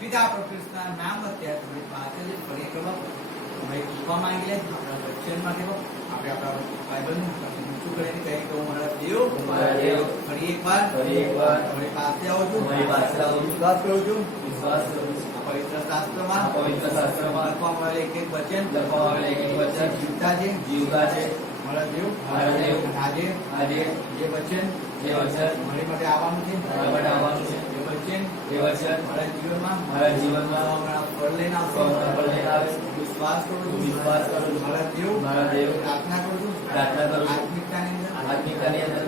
पिता प्रकृष्णा नाम અત્યારે તમારી પાસે જે ફરી એક વખત અમે કૃપા માંગી લે આપણા વચન માટે આપણે આપણા બાઇબલનું ઊંચું કરીને કહીએ કે મારા દેવ ફરી એકવાર તમારી પાસે આવું છું વિશ્વાસ કરું છું પવિત્ર શાસ્ત્રમાં લખવામાં આવેલ એક એક વચન જીવતા છે મારા દેવ આજે જે વચન મારી માટે આવવાનું છે એ વચન મારા જીવનમાં ફળ લઈને આવે વિશ્વાસ કરું છું મારા દેવ પ્રાર્થના કરું છું આત્મિકતાની અંદર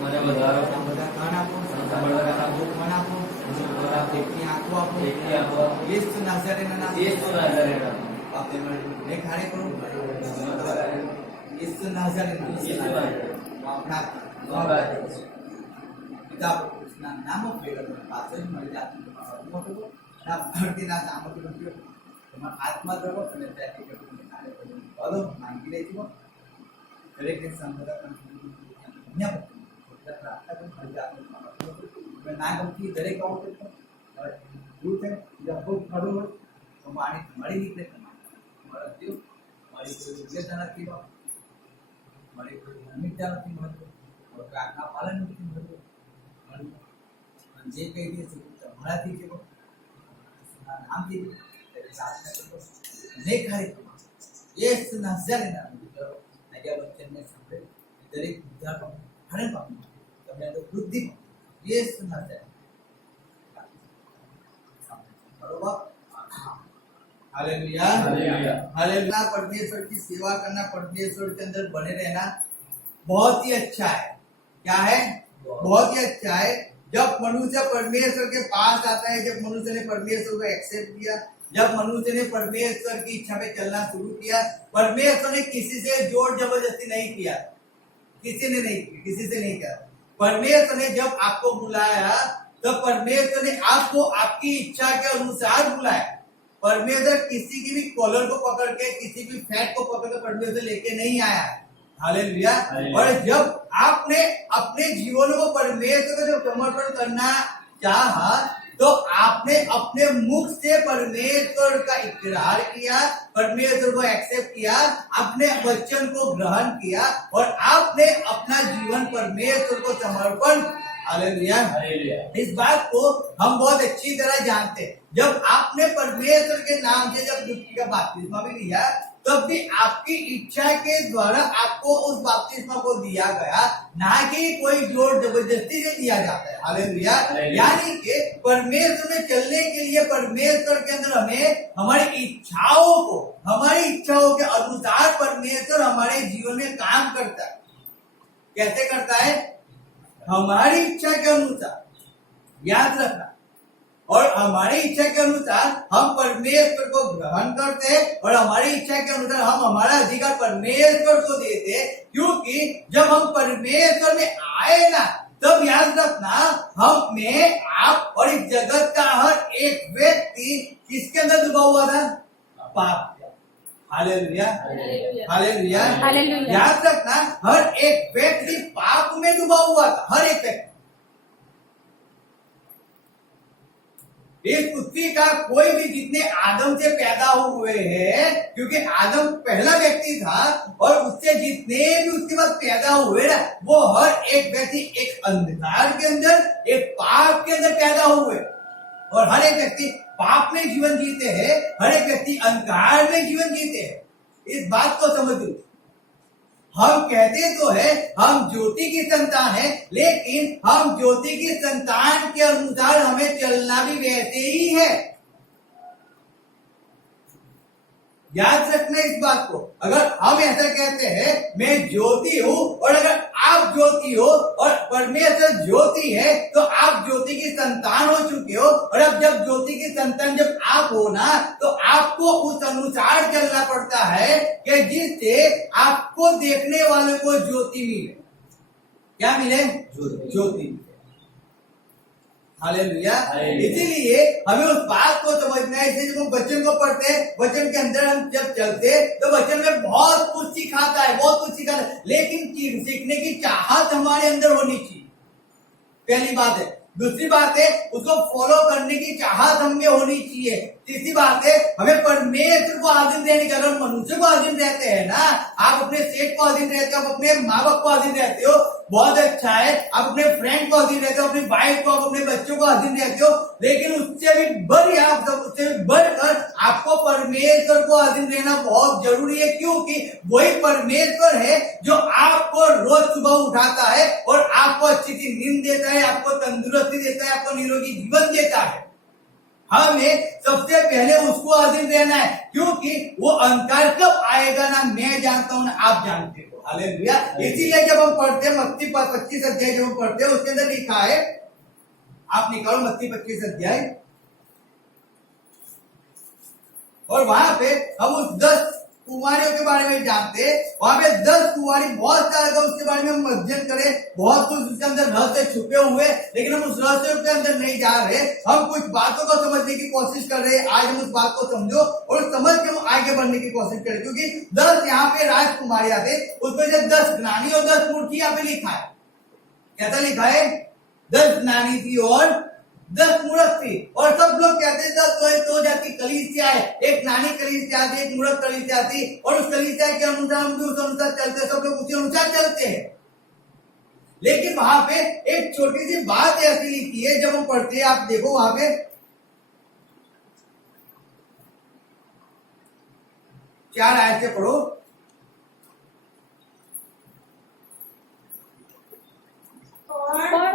મને વધારો બધા કાન આપો ભૂખ મન આપો એકની આંખો આપો યેસુ નાઝરેના નામ આપને મેં ખાને કરું યેસુ નાઝરેના આપણા पिता कृष्ण नाम पाचन मळी जाती ना भरतीना नाम किती मग आत्मा द्रव आणि त्या ठिकाणी कार्य करून बोलो माहिती द्यायची मग दरेक संबंधात अन्य प्रार्थना पण मळी जाती ना गमती दरेक आवडते दूर છે जब बहुत खड़ो हो तो पानी मळी निकले તમારા જીવ મળી કોઈ યોગ્યતા નથી મળી કોઈ ધાર્મિકતા નથી મળતું प्रार्थना पालन નથી મળતું જે કઈ દે છે તમારાથી છે નામથી પ્રાર્થના કરો ને ખાલી યેસુ નાઝરેના આજે વચનને સાંભળે દરેક ઉદ્ધારનો હરણ પામે તમને તો બુદ્ધિ યેસુ નાઝરે बरोबर हालेलुया हालेलुया परमेश्वर की सेवा करना परमेश्वर के अंदर बने रहना बहुत ही अच्छा है क्या है बहुत ही अच्छा है जब मनुष्य परमेश्वर के पास आता है जब मनुष्य ने परमेश्वर को एक्सेप्ट किया जब मनुष्य ने परमेश्वर की इच्छा पे चलना शुरू किया परमेश्वर ने किसी से जोर जबरदस्ती नहीं किया किसी से नहीं किया परमेश्वर ने जब आपको बुलाया तो परमेश्वर ने आपको आपकी इच्छा के अनुसार बुलाया परमेश्वर किसी की भी कॉलर को पकड़ के किसी भी फैट को पकड़ के परमेश्वर लेके नहीं आया हालेलुया और जब आपने अपने जीवन को परमेश्वर को जब समर्पण करना चाहा तो आपने अपने मुख से परमेश्वर का इकरार किया परमेश्वर को एक्सेप्ट किया अपने वचन को ग्रहण किया और आपने अपना जीवन परमेश्वर को समर्पण हालेलुया इस बात को हम बहुत अच्छी तरह जानते हैं जब आपने परमेश्वर के नाम से जब डुबकी का बपतिस्मा भी लिया तब भी आपकी इच्छा के द्वारा आपको उस बपतिस्मा को दिया गया ना कि कोई जोर जबरदस्ती से दिया जाता है हालेलुया यानी कि परमेश्वर में चलने के लिए परमेश्वर के अंदर हमें हमारी इच्छाओं के अनुसार परमेश्वर हमारे जीवन में काम करता है कैसे करता है हमारी इच्छा के अनुसार याद रखना और हमारी इच्छा के अनुसार हम परमेश्वर को ग्रहण करते हैं और हमारी इच्छा के अनुसार हम हमारा अधिकार परमेश्वर को देते हैं क्योंकि जब हम परमेश्वर में आए ना तब याद रखना हम में आप और इस जगत का हर एक व्यक्ति किसके अंदर डूबा हुआ था पाप हालेलुया हालेलुया याद रखना हर एक व्यक्ति पाप में डूबा हुआ था हर एक व्यक्ति इस पृथ्वी का कोई भी जितने आदम से पैदा हुए हैं क्योंकि आदम पहला व्यक्ति था और उससे जितने भी उसके बाद पैदा हुए ना वो हर एक व्यक्ति एक अंधकार के अंदर एक पाप के अंदर पैदा हुए और हर एक व्यक्ति पाप में जीवन जीते हैं हर एक व्यक्ति अंधकार में जीवन जीते हैं इस बात को समझो हम कहते तो है हम ज्योति की संतान है लेकिन हम ज्योति की संतान के अनुसार हमें चलना भी वैसे ही है याद रखना इस बात को अगर हम ऐसा कहते हैं मैं ज्योति हूं और अगर आप ज्योति हो और परमेश्वर ज्योति है तो आप ज्योति की संतान हो चुके हो और अब जब ज्योति की संतान जब आप हो ना तो आपको उस अनुसार चलना पड़ता है कि जिससे आपको देखने वाले को ज्योति मिले क्या मिले ज्योति हालेलुया इसीलिए हमें उस बात को समझना है इसलिए जब हम वचन को पढ़ते हैं वचन के अंदर हम जब चलते तो वचन में बहुत कुछ सिखाता है लेकिन सीखने की चाहत हमारे अंदर होनी चाहिए पहली बात है दूसरी बात है उसको फॉलो करने की चाहत हमें होनी चाहिए। तीसरी बात है हमें परमेश्वर को अधीन रहने का, अगर मनुष्य को अधीन रहते हैं ना, आप अपने सेठ को अधीन रहते हो, आप अपने माँ बाप को अधीन रहते हो, बहुत अच्छा है। आप अपने फ्रेंड को अधीन रहते हो, अपनी वाइफ को, आप अपने बच्चों को अधीन रहते हो, लेकिन उससे भी बढ़िया, उससे भी बढ़कर आपको परमेश्वर को अधीन रहना बहुत जरूरी है। क्योंकि वही परमेश्वर है जो आपको रोज सुबह उठाता है और आपको अच्छी सी नींद देता है, आपको तंदुरुस्ती देता है, आपको निरोगी जीवन देता है। हमें सबसे पहले उसको अधीन रहना है, क्योंकि वो अंधकार कब आएगा ना मैं जानता हूं ना आप जानते हो। हालेलुया। इसीलिए जब हम पढ़ते हैं मत्ती 25 अध्याय जब हम पढ़ते हैं उसके अंदर लिखा है, आप निकालो मत्ती 25 अध्याय, और वहां पे हम उस 10 कुंवारियों के बारे में जानते हैं। वहां पे 10 कुंवारी बहुत सारे का उसके बारे में हम अध्ययन करें, बहुत कुछ उसके अंदर रहस्य छुपे हुए, लेकिन हम उस रहस्य के अंदर नहीं जा रहे। हम कुछ बातों को समझने की कोशिश कर रहे हैं। आज हम उस बात को समझो और समझ के हम आगे बढ़ने की कोशिश करें, क्योंकि 10 यहाँ पे राजकुमारियां थे, उसमें से 10 ज्ञानी और 10 मूर्ति यहाँ पे लिखा है। कैसा लिखा है? 10 ज्ञानी थी और 10 मूर्ख थी, और सब लोग कहते हैं 10 तो जाती कलीसिया है, एक ज्ञानी कलीसिया थी, एक मूर्ख कलीसिया थी, और उस कलीसिया के अनुसार हम उस अनुसार चलते, सब लोग उसी अनुसार चलते हैं। लेकिन वहां पे एक छोटी सी बात ऐसी लिखी है, जब हम पढ़ते हैं, आप देखो वहां पे 4 आयत से पढ़ो।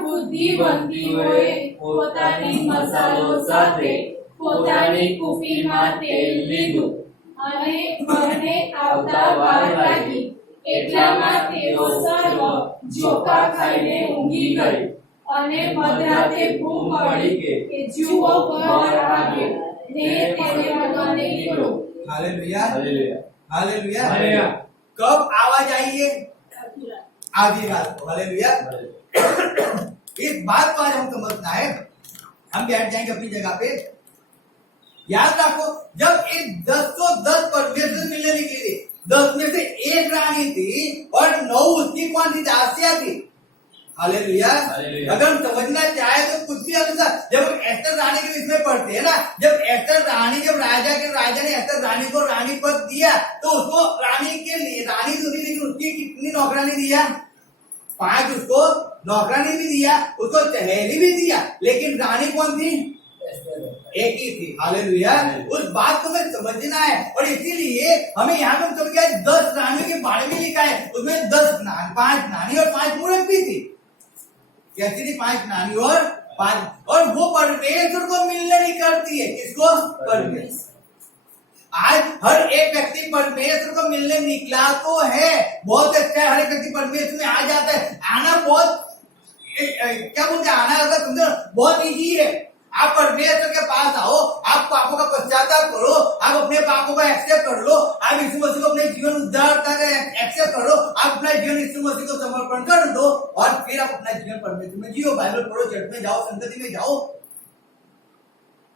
બુદ્ધિવંતીઓએ પોતાની મસાલો સાથે પોતાની કુફીમાં તેલ લીધું અને મને આવતા વાર લાગી, એટલામાં તેઓ સર્વ ઝોકા ખાઈને ઊંઘી ગઈ અને મધરાતે બૂમ પડી કે જુઓ બર આવ્યો ને તેને વગરને નીકળો। Hallelujah, hallelujah, hallelujah. हालेलुया। कब आवाज आई है? आधी रात को। हालेलुया। इस बात को आज हम समझना है। हम बैठ जाएंगे अपनी जगह पे। याद रखो, जब एक 10 परमेश्वर मिलने निकली थी, 10 में से एक रानी थी और 9 उसकी कौन थी? दासियां थी। हालेलुया। अगर हम समझना चाहे तो कुछ भी अनुसार, जब एस्टर रानी के इसमें पढ़ते हैं ना, जब एस्टर रानी, जब राजा ने एस्टर रानी को रानी पद दिया, तो उसको रानी के लिए, रानी तो नहीं, लेकिन उसकी कितनी नौकरानी दिया? 5 उसको नौकरानी भी दिया, उसको चहेली भी दिया, लेकिन रानी कौन थी? एक ही थी। हालेलुया। उस बात को हमें समझना है, और इसीलिए हमें यहाँ पर समझ गया 10 रानियों के बारे में लिखा है, उसमें 5 नानी और 5 मूर्ख भी थी। कैसी थी? 5 नानी और 5, और वो परमेश्वर को मिलने नहीं करती है। किसको? परमेश्वर। आज हर एक व्यक्ति परमेश्वर को मिलने निकला तो है, बहुत अच्छा है, हर एक व्यक्ति परमेश्वर में आ जाता है। आना बहुत क्या बोलते हैं, आना अगर समझो बहुत इजी है। आप परमेश्वर के पास आओ, आप पापों का पश्चाताप करो, आप अपने पापों को एक्सेप्ट कर लो, आप यीशु मसीह को अपने जीवन उद्धारकर्ता का एक्सेप्ट करो, आप अपना जीवन यीशु मसीह को समर्पण कर दो, और फिर आप अपना जीवन परमेश्वर में जियो। बाइबल पढ़ो, चर्च में जाओ, संगति में जाओ।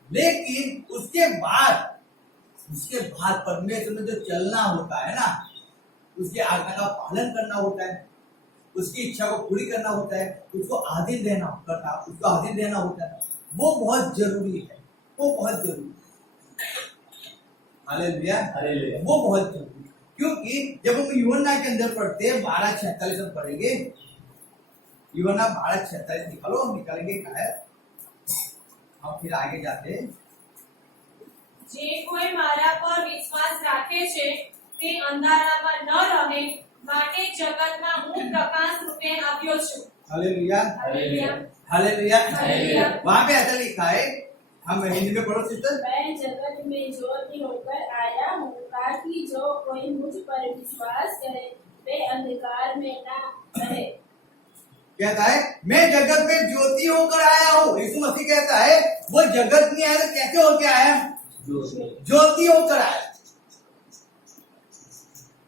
लेकिन उसके बाद परमेश्वर में जो चलना होता है ना, उसके आज्ञा का पालन करना होता है, उसकी इच्छा को पूरी करना होता है, उसको अधीन रहना होता है, वो बहुत जरूरी है। वो बहुत जरूरी है। Hallelujah, hallelujah. वो बहुत जरूरी है, क्योंकि जब हम यूहन्ना के अंदर पढ़ते हैं 12:46 हम पढ़ेंगे। यूहन्ना 12:46 निकालो, हम निकालेंगे क्या है, हम फिर आगे जाते हैं। જે કોઈ મારા પર વિશ્વાસ રાખે છે તે અંધારામાં ન રહે, માટે જગતમાં હું પ્રકાશ રૂપે આવ્યો છું। Hallelujah, hallelujah, hallelujah, hallelujah. वहां पे ऐसा लिखा है, हम हिंदी में पढ़ो सिस्टर। मैं जगत में ज्योति होकर आया हूँ, ताकि जो कोई मुझ पर विश्वास करे वे अंधकार में ना रहे। कहता है मैं जगत में ज्योति होकर आया हूँ। यीशु मसीह कहता है वो जगत में आया तो कैसे होकर आया? ज्योति होकर आया।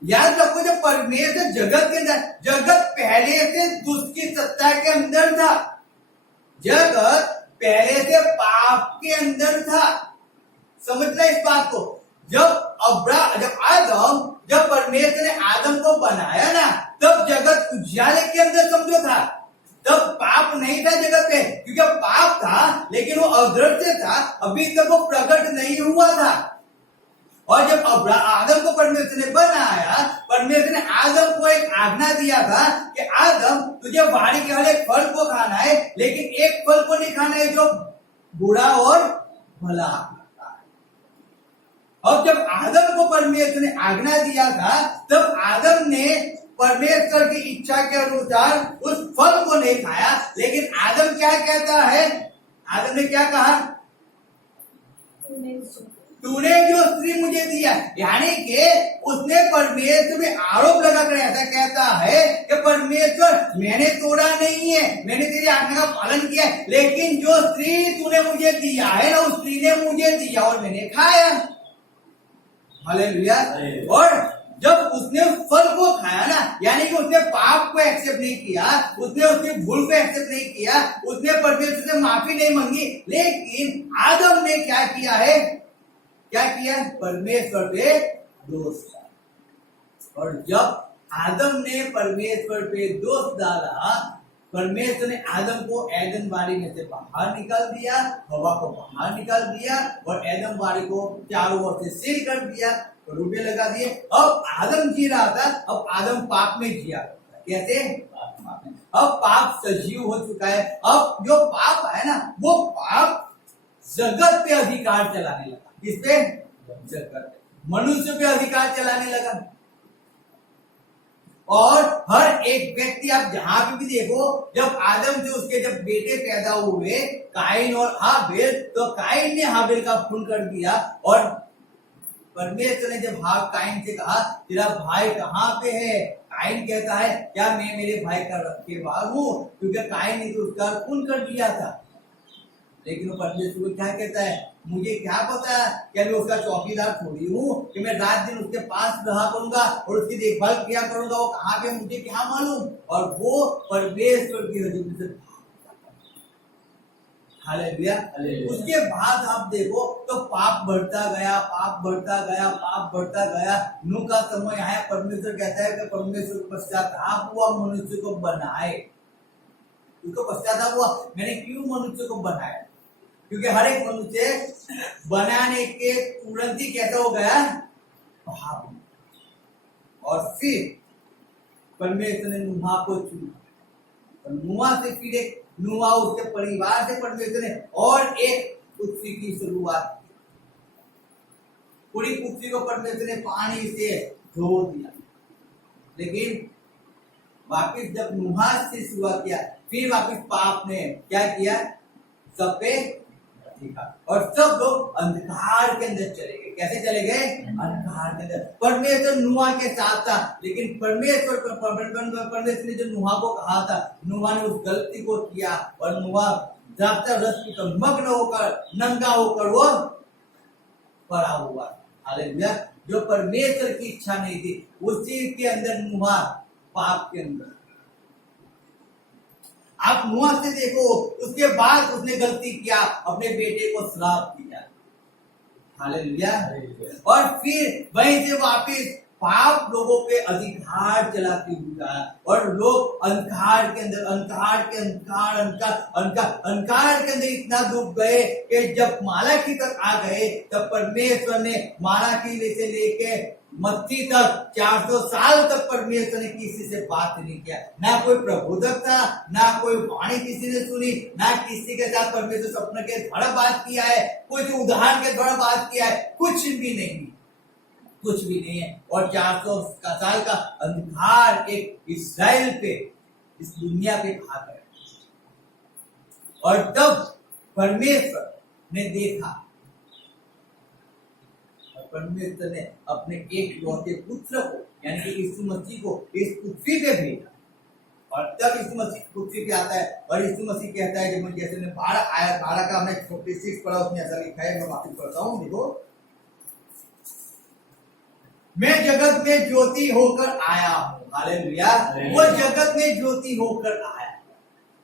याद रखो, जब परमेश्वर जगत के अंदर, जगत पहले से दुष्ट की सत्ता के अंदर था, जगत पहले से पाप के अंदर था। समझना इस बात को। जब परमेश्वर ने आदम को बनाया ना, तब जगत उजाले के अंदर समझो था, तब पाप नहीं था जगत में, क्योंकि पाप था लेकिन वो अदृश्य था, अभी तक वो प्रकट नहीं हुआ था। और जब आदम को परमेश्वर ने बनाया, परमेश्वर ने आदम को एक आज्ञा दिया था कि आदम तुझे बाड़ी के हर एक फल को खाना है, लेकिन एक फल को नहीं खाना है जो बुरा और भला करता है। और जब आदम को परमेश्वर ने आज्ञा दिया था, तब आदम ने परमेश्वर की इच्छा के अनुसार उस फल को नहीं खाया, लेकिन आदम क्या कहता है? आदम ने क्या कहा? तूने जो स्त्री मुझे दिया, यानी कि उसने परमेश्वर में आरोप लगा कर ऐसा कहता है कि परमेश्वर मैंने तोड़ा नहीं है, मैंने तेरी आज्ञा का पालन किया है, लेकिन जो स्त्री तूने मुझे दिया है ना, उस स्त्री ने मुझे दिया और मैंने खाया। हालेलुया। और जब उसने उस फल को खाया ना, यानी कि उसने पाप को एक्सेप्ट नहीं किया, उसने उसकी भूल को एक्सेप्ट नहीं किया, उसने परमेश्वर से माफी नहीं मांगी, लेकिन आदम ने क्या किया है? क्या किया? परमेश्वर पे दोष डाला। और जब आदम ने परमेश्वर पे दोष डाला, परमेश्वर ने आदम को एदन बाड़ी में से बाहर निकाल दिया, हवा को बाहर निकाल दिया और एदन बाड़ी को चारों ओर से सील कर दिया, रूपे लगा दिए। अब आदम जी रहा था, अब आदम पाप में जिया। कैसे? अब पाप सजीव हो चुका है। अब जो पाप है ना, वो पाप जगत पे अधिकार चलाने लगा। किस पे? जगत पे, मनुष्य पे अधिकार चलाने लगा। और हर एक व्यक्ति, आप जहां पे भी देखो, जब आदम से उसके जब बेटे पैदा हुए, काइन और हाबिल, तो काइन ने हाबिल का खून कर दिया। और परमेश्वर ने जब काइन से कहा तेरा भाई कहाँ पे है, काइन कहता है क्या मैं मेरे भाई का रखेवार हूँ, क्योंकि काइन ने तो उसका खून कर दिया था। लेकिन वो परमेश्वर को क्या कहता है? मुझे क्या पता, क्या मैं उसका चौकीदार थोड़ी हूँ कि मैं रात दिन उसके पास रहा करूंगा और उसकी देखभाल किया करूंगा, वो कहाँ पे मुझे क्या मालूम। और वो परमेश्वर की हजूरी से हालेलुया। उसके बाद आप देखो तो पाप बढ़ता गया, पाप बढ़ता गया, पाप बढ़ता गया। नूह का समय आया, परमेश्वर कहता है कि परमेश्वर पश्चाताप हुआ मनुष्य को बनाए। उसको पश्चाताप हुआ, मैंने क्यों मनुष्य को बनाया? क्योंकि हर एक मनुष्य बनाने के तुरंत ही कैसा हो गया? पाप। और फिर परमेश्वर ने नूह को चुना, नूह से फिर एक नूह उसके परिवार से परमेश्वर ने और एक पृथ्वी की शुरुआत की। पूरी पृथ्वी को परमेश्वर ने पानी से धो दिया, लेकिन वापिस जब नूह से शुरुआत किया, फिर वापिस पाप ने क्या किया? सब पे और सब लोग अंधकार के अंदर चले गए। कैसे चले गए? अंधकार के अंदर। परमेश्वर नूह के साथ था, लेकिन परमेश्वर ने जो नूह को कहा था, नूह ने उस गलती को किया और नूह द्राक्षा रस की मग्न होकर, नंगा होकर वो पड़ा हुआ। हालेलुया। जो परमेश्वर की इच्छा नहीं थी, उसी के अंदर नूह पाप के अंदर। आप नूह से देखो, उसके बाद उसने गलती किया, अपने बेटे को श्राप दिया। हालेलुया। और फिर वहीं से वापिस पाप लोगों पे अधिकार चलाती हुआ, और लोग अंधकार के अंदर, अंधकार के अंधकार अंधकार अंधकार अंधकार के अंदर इतना डूब गए कि जब मालाखी तक आ गए, तब परमेश्वर ने मालाखी से लेके मत्ती तक 400 साल तक परमेश्वर ने किसी से बात नहीं किया। ना कोई प्रबोधक था, ना कोई वाणी किसी ने सुनी, ना किसी के साथ परमेश्वर सपने के द्वारा बात किया है, कुछ उदाहरण के द्वारा बात किया है, कुछ भी नहीं, कुछ भी नहीं है। और 400 साल का अंधकार एक इस्राएल पे, इस दुनिया पे खा गया। और तब परमेश्वर ने देखा, परमेश्वर ने अपने एक लौटे पुत्र को, यानी कि यीशु मसीह को इस पृथ्वी पे भेजा। और तब यीशु मसीह पृथ्वी पे आता है और यीशु मसीह कहता है, जब जैसे 12 का हमने 46 पढ़ा, उसमें ऐसा लिखा है, मैं वापस पढ़ता हूँ। देखो, मैं जगत में ज्योति होकर आया हूँ। हालेलुया। वो जगत में ज्योति होकर आया।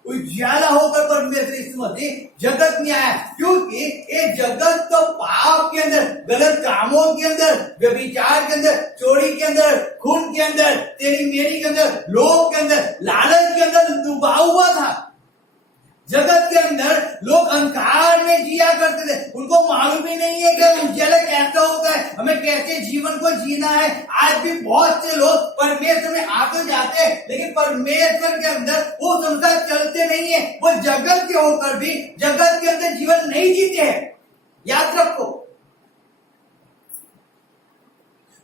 उजाला होकर परमेश्वर यीशु मसीह जगत में आया, क्योंकि ये जगत तो पाप के अंदर, गलत कामों के अंदर, व्यभिचार के अंदर, चोरी के अंदर, खून के अंदर, तेरी मेरी के अंदर, लोभ के अंदर, लालच के अंदर डूबा हुआ था। जगत के अंदर लोग अंधकार में जिया करते थे, उनको मालूम ही नहीं है कि उजाला कैसा होता है, हमें कैसे जीवन को जीना है। आज भी बहुत से लोग परमेश्वर में आते जाते हैं, लेकिन परमेश्वर के अंदर वो संसार चलते नहीं है, वो जगत के होकर भी जगत के अंदर जीवन नहीं जीते हैं। याद रखो,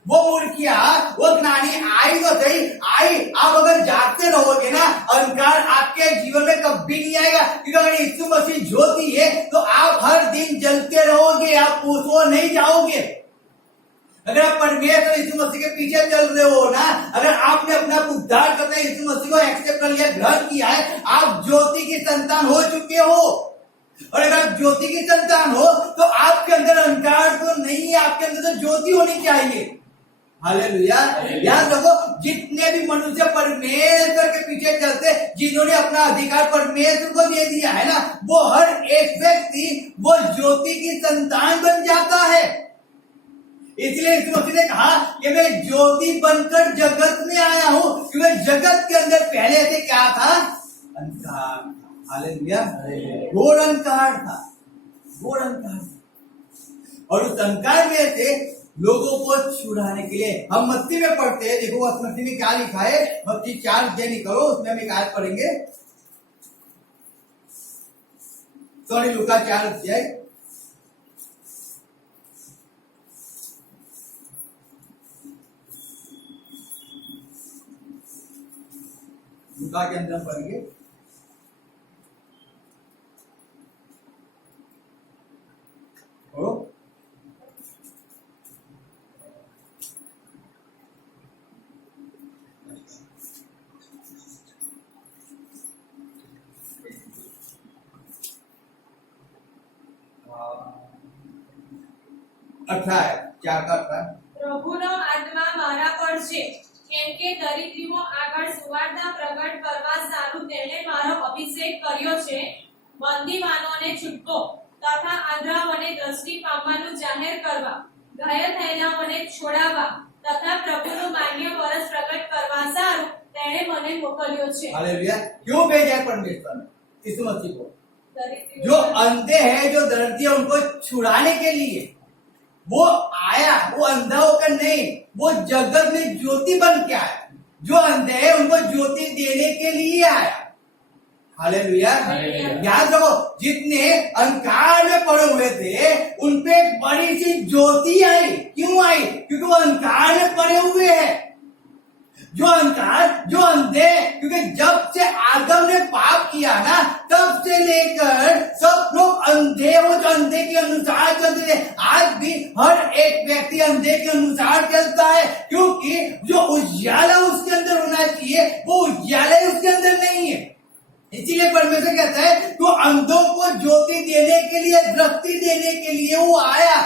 वो मूर्खिया, वो ज्ञानी आई तो सही आई, आप अगर जागते रहोगे ना, अंधकार आपके जीवन में कभी नहीं आएगा, क्योंकि अगर यीशु मसीह ज्योति है तो आप हर दिन जलते रहोगे, आप पूछो नहीं जाओगे। अगर आप परमेश्वर यीशु मसीह के पीछे चल रहे हो ना, अगर आपने अपना उद्धार करते यीशु मसीह को एक्सेप्ट कर लिया, ग्रहण किया है, आप ज्योति की संतान हो चुके हो। और अगर आप ज्योति की संतान हो तो आपके अंदर अंधकार तो नहीं है, आपके अंदर तो ज्योति होनी चाहिए। हालेलुया। याद रखो, जितने भी मनुष्य परमेश्वर के पीछे चलते, जिन्होंने अपना अधिकार परमेश्वर को दे दिया है ना, वो हर एक व्यक्ति वो ज्योति की संतान बन जाता है। इसलिए यीशु मसीह ने कहा कि मैं ज्योति बनकर जगत में आया हूं, क्योंकि जगत के अंदर पहले से क्या था? अंधकार था। हालेलुया। घोर अंधकार था, घोर अंधकार। और उस अंधकार में से लोगों को छुड़ाने के लिए हम मत्ती में पढ़ते हैं। देखो मत्ती में क्या लिखा है, मत्ती 4 अध्याय निकलो, उसमें हम एक आयत पढ़ेंगे। सॉरी, लूका 4 अध्याय, लूका के अंदर पढ़ेंगे। પ્રભુનો આત્મા મારા પર છે, કેમ કે દરિદ્રીઓ આગળ સુવાર્તા પ્રગટ કરવા સારું તેણે મારો અભિષેક કર્યો છે, બંદીવાનોને છૂટકો તથા આંધળાઓને દ્રષ્ટિ પામવાનું જાહેર કરવા, ઘાયલ થયેલાઓને છોડાવવા તથા પ્રભુનું માન્ય વરસ પ્રગટ કરવા સારું તેણે મને મોકલ્યો છે। हालेलुया। क्यों भेजा है परमेश्वर ने यीशु मसीह को? દરિદ્રીઓ जो अंधे हैं, जो दर्दी है, उनको छुड़ाने के लिए वो आया। वो अंधा होकर नहीं, वो जगत में ज्योति बन के आया। जो अंधे हैं उनको ज्योति देने के लिए आया। हालेलुया। याद रखो, जितने अंधकार में पड़े हुए थे उनपे एक बड़ी सी ज्योति आई। क्यों आई? क्योंकि वो अंधकार में पड़े हुए हैं। जो अंधकार, जो अंधे, क्योंकि जब से आदम ने पाप किया ना, तब से लेकर सब लोग अंधे हो, जो अंधे के अनुसार चलते थे। आज भी हर एक व्यक्ति अंधे के अनुसार चलता है, क्योंकि जो उजाला उसके अंदर होना चाहिए वो उजाला उसके अंदर नहीं है। इसीलिए परमेश्वर कहता है तो अंधों को ज्योति देने के लिए, दृष्टि देने के लिए वो आया।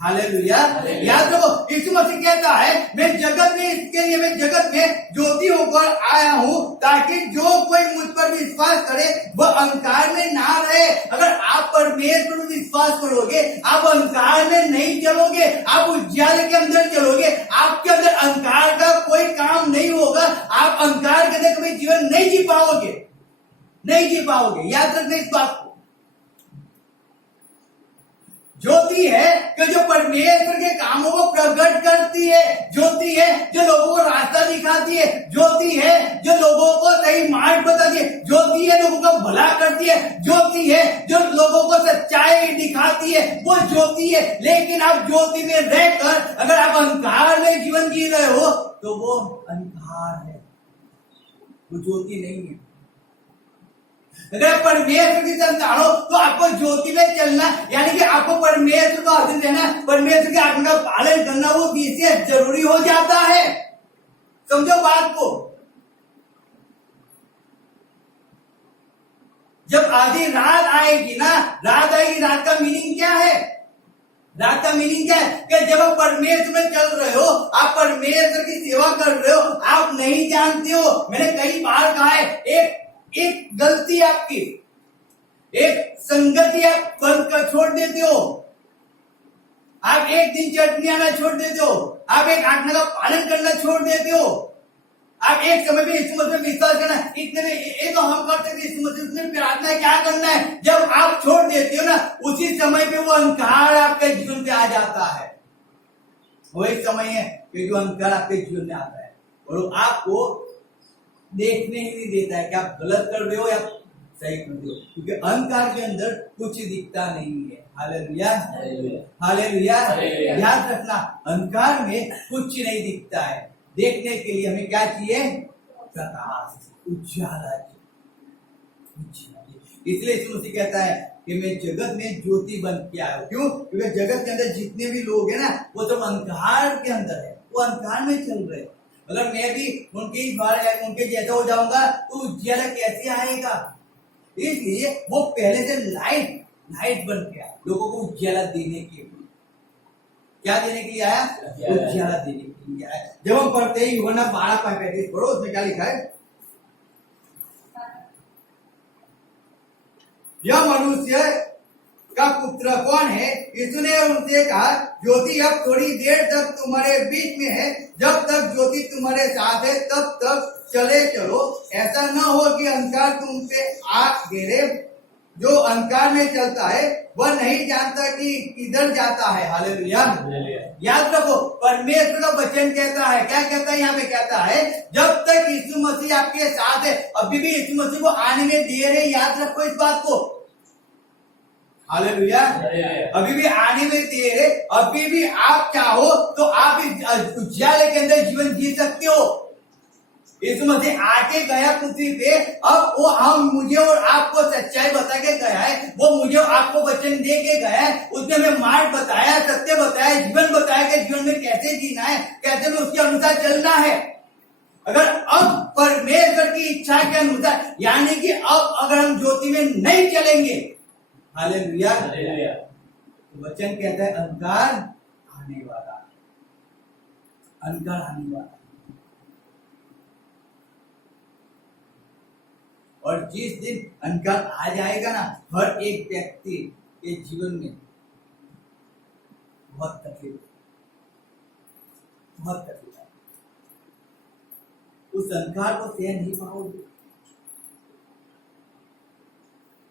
हालेलुया। याद रखो, यीशु मसीह कहता है मैं जगत में, इसके लिए मैं जगत में ज्योति होकर आया हूँ, ताकि जो कोई मुझ पर विश्वास करे वह अंधकार में ना रहे। अगर आप परमेश्वर में विश्वास करोगे, आप अंधकार में नहीं चलोगे, आप उजाले के अंदर चलोगे। आपके अंदर अंधकार का कोई काम नहीं होगा, आप अंधकार के अंदर कभी जीवन नहीं जी पाओगे, नहीं जी पाओगे। याद रखना इस बात को। ज्योति है कि जो परमेश्वर के कामों को प्रकट करती है, ज्योति है जो लोगों को रास्ता दिखाती है, ज्योति है जो लोगों को सही मार्ग बताती है, ज्योति है लोगों का भला करती है, ज्योति है जो लोगों को सच्चाई दिखाती है, वो ज्योति है। लेकिन आप ज्योति में रहकर अगर आप अंधकार में जीवन जी रहे हो तो वो अंधकार है, वो ज्योति नहीं है। अगर परमेश्वर की संतान हो तो आपको ज्योति में चलना, यानी कि आपको परमेश्वर का अधीन रहना, परमेश्वर की आज्ञा का पालन करना वो विशेष जरूरी हो जाता है। समझो बात को। जब आधी रात आएगी ना, रात आएगी, रात का मीनिंग क्या है? रात का मीनिंग क्या है? कि जब आप परमेश्वर में चल रहे हो, आप परमेश्वर की सेवा कर रहे हो, आप नहीं जानते हो। मैंने कई बार कहा है, एक एक गलती आपकी, एक संगति आप बंद कर छोड़ देते हो, आप एक दिन चटनी आना छोड़ देते हो, आप एक आज्ञा का पालन करना छोड़ देते हो, आप एक समय में यीशु मसीह में विश्वास करना, इतने में ये तो हम कर सकते यीशु मसीह उसमें प्रार्थना क्या करना है। जब आप छोड़ देते हो ना, उसी समय पे वो अंधकार आपके जीवन पे आ जाता है। वही समय है कि जो अंधकार आपके जीवन में आता है और वो आपको देखने ही नहीं देता है कि आप गलत कर रहे हो या सही कर रहे हो, क्योंकि अंधकार के अंदर कुछ दिखता नहीं है। Hallelujah, hallelujah. याद रखना, अंधकार में कुछ नहीं दिखता है। देखने के लिए हमें क्या चाहिए? प्रकाश, उजाला चाहिए। इसलिए यीशु मसीह कहता है कि मैं जगत में ज्योति बन के आया हूं। क्यों? क्योंकि जगत के अंदर जितने भी लोग हैं ना, वो सब अंधकार के अंदर है, वो अंधकार में चल रहे हैं। अगर मैं भी उनके जैसा हो जाऊंगा तो उजाला कैसे आएगा? इसलिए वो पहले से लाइट बन के आया, लोगों को उजाला देने के लिए। क्या देने के लिए आया? उजाला देने के लिए आया। जब हम पढ़ते हैं यूहन्ना 12:35 पढ़ो, उसमें क्या लिखा है? यह मनुष्य का पुत्र कौन है? यीशु ने उनसे कहा, ज्योति अब थोड़ी देर तक तुम्हारे बीच में है, जब तक ज्योति तुम्हारे साथ है तब तक चले चलो, ऐसा न हो कि अंधकार तुम पे आ घेरे। जो अंधकार में चलता है वह नहीं जानता कि किधर जाता है। हालेलुया। याद रखो, परमेश्वर का वचन कहता है, क्या कहता है? यहाँ पे कहता है जब तक यीशु मसीह आपके साथ है, अभी भी यीशु मसीह को आने में देर है। याद रखो इस बात को। हालेलुया। अभी भी आने में देर है। अभी भी आप चाहो तो आप इस उजाले के अंदर जीवन जी सकते हो। यीशु मसीह आके गया पृथ्वी पे, अब वो हम मुझे और आपको सच्चाई बता के गया है, वो मुझे और आपको वचन दे के गया है। उसने हमें मार्ग बताया, सत्य बताया, जीवन बताया कि जीवन में कैसे जीना है, कैसे में उसके अनुसार चलना है। अगर अब परमेश्वर की इच्छा के अनुसार, यानी कि अब अगर हम ज्योति में नहीं चलेंगे, हालेलुया, वचन कहता है अंधकार आने वाला, अंधकार आने वाला। और जिस दिन अंधकार आ जाएगा ना, हर एक व्यक्ति के जीवन में बहुत तकलीफ है। उस अंधकार को सहन नहीं पाओगे।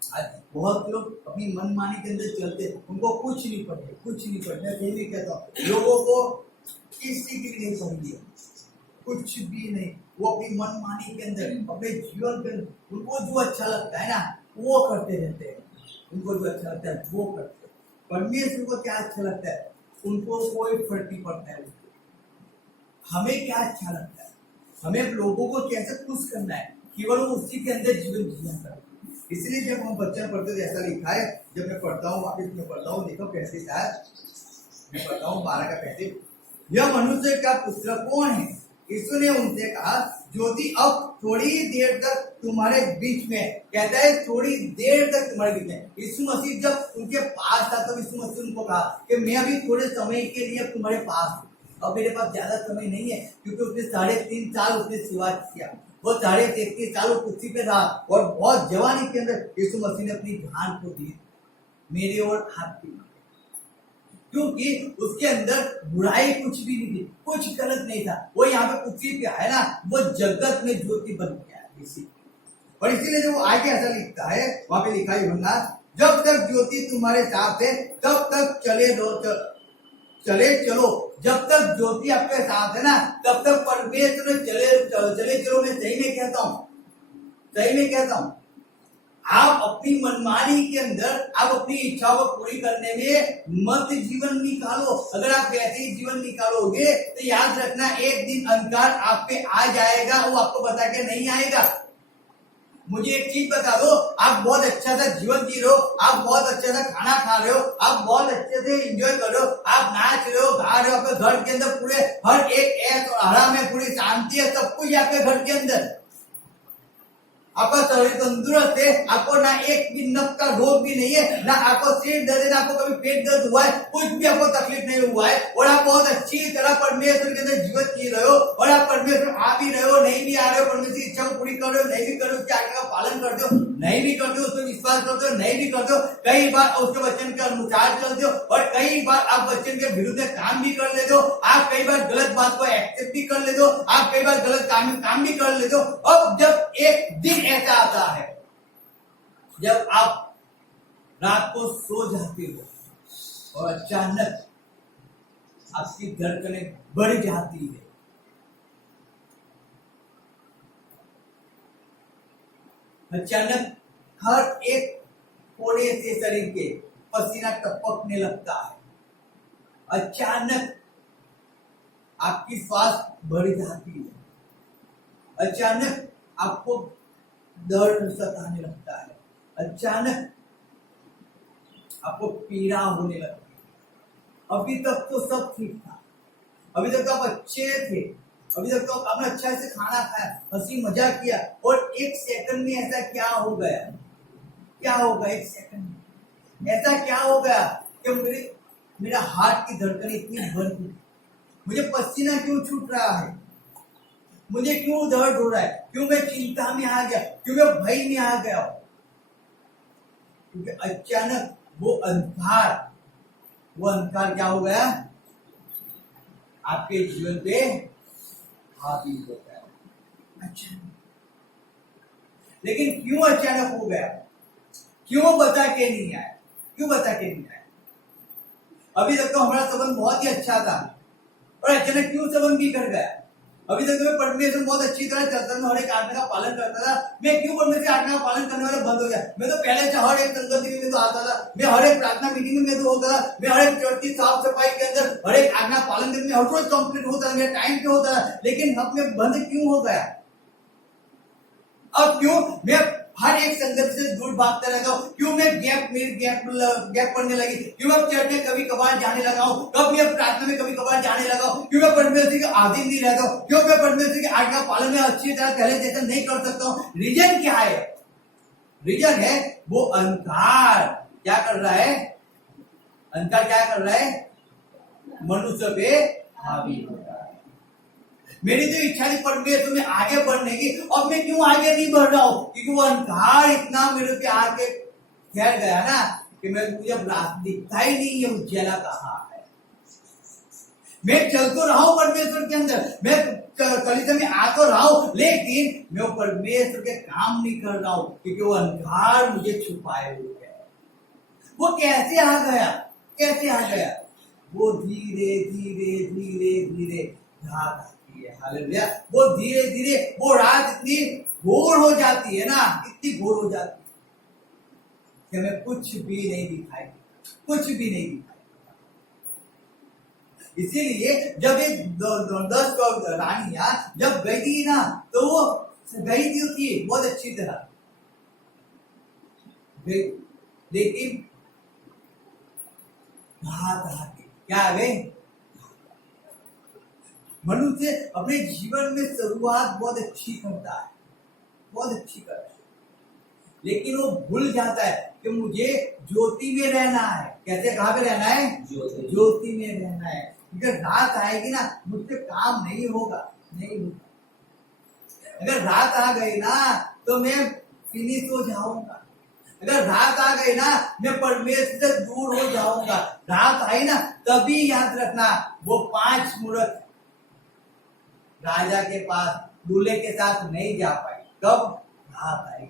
आज बहुत लोग अपनी मनमानी के अंदर चलते, उनको कुछ नहीं पढ़े। मैं फिर भी कहता हूँ, लोगों को किसी की नहीं पढ़ी, कुछ भी नहीं। वो अपनी मनमानी के अंदर, अपने जीवन के अंदर, उनको जो अच्छा लगता है ना वो करते रहते हैं। उनको जो अच्छा लगता है वो करते हैं। परमेश्वर को क्या अच्छा लगता है उनको कोई फर्क नहीं पड़ता है। हमें क्या अच्छा लगता है, हमें लोगों को कैसे खुश करना है, केवल उसी के अंदर जीवन जीना है। इसलिए जब हम बच्चा पढ़ते थे, ऐसा लिखा है, जब मैं पढ़ता हूँ, वापिस में पढ़ता हूँ, देखो कैसे मैं पढ़ता हूँ 12:35। यह मनुष्य का पुत्र कौन है? यीशु ने उनसे कहा, ज्योति अब थोड़ी देर तक तुम्हारे बीच में। कहता है थोड़ी देर तक तुम्हारे बीच में। यीशु मसीह जब उनके पास था तो यीशु मसीह उनको कहा कि मैं अभी थोड़े समय के लिए तुम्हारे पास हूँ। अब मेरे पास ज्यादा समय नहीं है, क्योंकि उसने 3.5 साल उसने सेवा किया। वो 33 साल पृथ्वी पे रहा और बहुत जवानी के अंदर यीशु मसीह ने अपनी जान को दी मेरे और आपकी, क्योंकि उसके अंदर बुराई कुछ भी नहीं थी, कुछ गलत नहीं था। वो यहाँ पे पृथ्वी पे आया ना, वो जगत में ज्योति बन गया इसी। और इसीलिए जो आगे ऐसा लिखता है, वहां पे लिखा है यूहन्ना, जब तक ज्योति तुम्हारे साथ है तब तक चले चलो। जब तक ज्योति आपके साथ है ना, तब तक परमेश्वर चले चलो। मैं सही में कहता हूँ, आप अपनी मनमानी के अंदर, आप अपनी इच्छाओं को पूरी करने में मत जीवन निकालो। अगर आप वैसे ही जीवन निकालोगे तो याद रखना, एक दिन अंधकार आप पे आ जाएगा, वो आपको बता के नहीं आएगा। मुझे एक चीज बता दो, आप बहुत अच्छा सा जीवन जी रहे हो, आप बहुत अच्छा सा खाना खा रहे हो, आप बहुत अच्छे से एंजॉय कर रहे हो, आप नाच रहे हो, गा रहे हो, आपके घर के अंदर पूरे हर एक ऐश और आराम है, पूरी शांति है, सब कुछ आपके घर के अंदर। आपका शरीर तंदुरुस्त है, आपको ना एक भी नस का रोग भी नहीं है, ना आपको सिर दर्द है, ना आपको कभी पेट दर्द हुआ है, कुछ भी आपको तकलीफ नहीं हुआ है, और आप बहुत अच्छी तरह परमेश्वर के अंदर जीवन जी रहे हो, और आप परमेश्वर आ भी रहे हो, नहीं भी आ रहे हो, परमेश्वर की इच्छा को पूरी कर रहे हो, नहीं भी कर रहे हो, उसकी आज्ञा का पालन करते हो, नहीं भी करते हो, उसमें विश्वास करते हो, नहीं भी करते हो, कई बार उसके वचन के अनुसार चलते हो, और कई बार आप वचन के विरुद्ध काम भी कर लेते हो, आप कई बार गलत बात को एक्सेप्ट भी कर लेते हो, आप कई बार गलत काम भी कर लेते हो। अब जब एक दिन ऐसा आता है जब आप रात को सो जाते हो और अचानक आपकी धड़कनें बढ़ जाती है, अचानक हर एक कोने से शरीर के पसीना टपकने लगता है, अचानक आपकी श्वास बढ़ जाती है, अचानक आपको दर्द सताने लगता है, अचानक आपको पीड़ा होने लगती है। अभी तक तो सब ठीक था, अभी तक तो आप अच्छे थे, अभी तक तो आपने अच्छा से खाना खाया, हंसी मजाक किया, और एक सेकंड में ऐसा क्या हो गया, क्या होगा एक सेकंड में ऐसा क्या हो गया कि मेरा हार्ट की धड़कन इतनी बढ़ गई, मुझे पसीना क्यों छूट रहा है, मुझे क्यों दर्द हो रहा है, क्यों मैं चिंता में आ गया, क्यों मैं भय में आ गया, क्योंकि अचानक वो अंधकार क्या हो गया, आपके जीवन पे हावी हो गया। अच्छा, लेकिन क्यों अचानक हो गया, क्यों बता के नहीं आया, क्यों बता के नहीं आया? अभी तक तो हमारा संबंध बहुत ही अच्छा था, और अचानक क्यों संबंध बिगड़ गया? अभी तक तो मैं परमेश्वर बहुत अच्छी तरह चलता था, हर एक आज्ञा का पालन करता था, मैं क्यों परमेश्वर की आज्ञा का पालन करने वाला बंद हो गया? मैं तो पहले से हर एक संगति में तो आता था, मैं हर एक प्रार्थना मीटिंग में तो होता था, मैं हर एक चर्च की साफ सफाई के अंदर हर एक आज्ञा पालन करने में हर रोज कंप्लीट होता था, मेरा टाइम पे होता था, लेकिन अब मैं बंद क्यों हो गया? अब क्यों मैं हर एक संगत से दूर भागता रहता हूँ? क्यों मैं गैप पड़ने लगी? क्यों मैं चर्च में कभी कभार जाने लगा हूँ? कब मैं प्रार्थना में कभी कभार जाने लगा हूँ? क्यों मैं परमेश्वर के अधीन नहीं रहता हूँ? क्यों मैं परमेश्वर के आज्ञा पालन में अच्छी तरह पहले जैसा नहीं कर सकता हूँ? रीजन क्या है? रीजन है वो अंधकार क्या कर रहा है, अंधकार क्या कर रहा है, मनुष्य पे हावी हो रहा है। मेरी तो इच्छा थी परमेश्वर में आगे बढ़ने की, अब मैं क्यों आगे नहीं बढ़ रहा हूं? क्योंकि वो अंधकार इतना मेरे पे आके घेर गया ना कि मुझे रास्ता दिखता ही नहीं है उज्जैला कहाँ है। मैं चल तो रहा हूं परमेश्वर के अंदर, मैं कलीसिया में आ तो रहा हूं, लेकिन मैं वो परमेश्वर के काम नहीं कर रहा हूं, क्योंकि वो अंधकार मुझे छुपाए हुए है। वो कैसे आ गया, कैसे आ गया? वो धीरे धीरे धीरे धीरे रात आती है, हालेलुया। वो धीरे धीरे वो रात इतनी घोर हो जाती है ना, इतनी घोर हो जाती है कि हमें कुछ भी नहीं दिखाई, कुछ भी नहीं दिखाई। इसीलिए जब ये 10 रानियां जब गई थी ना, तो वो गई थी बहुत अच्छी तरह, लेकिन क्या आ गए? मनुष्य अपने जीवन में शुरुआत बहुत अच्छी करता है, बहुत अच्छी करता है, लेकिन वो भूल जाता है कि मुझे ज्योति में रहना है। कैसे, कहाँ पे रहना है? ज्योति में रहना है। अगर रात आएगी ना, मुझसे काम नहीं होगा, नहीं होगा। अगर रात आ गई ना, तो मैं फिनिश हो जाऊंगा। अगर रात आ गई ना, मैं परमेश्वर से दूर हो जाऊंगा। रात आई ना, तभी याद रखना, वो 5 मूर्ख राजा के पास दूल्हे के साथ नहीं जा पाई। कब? रात आई।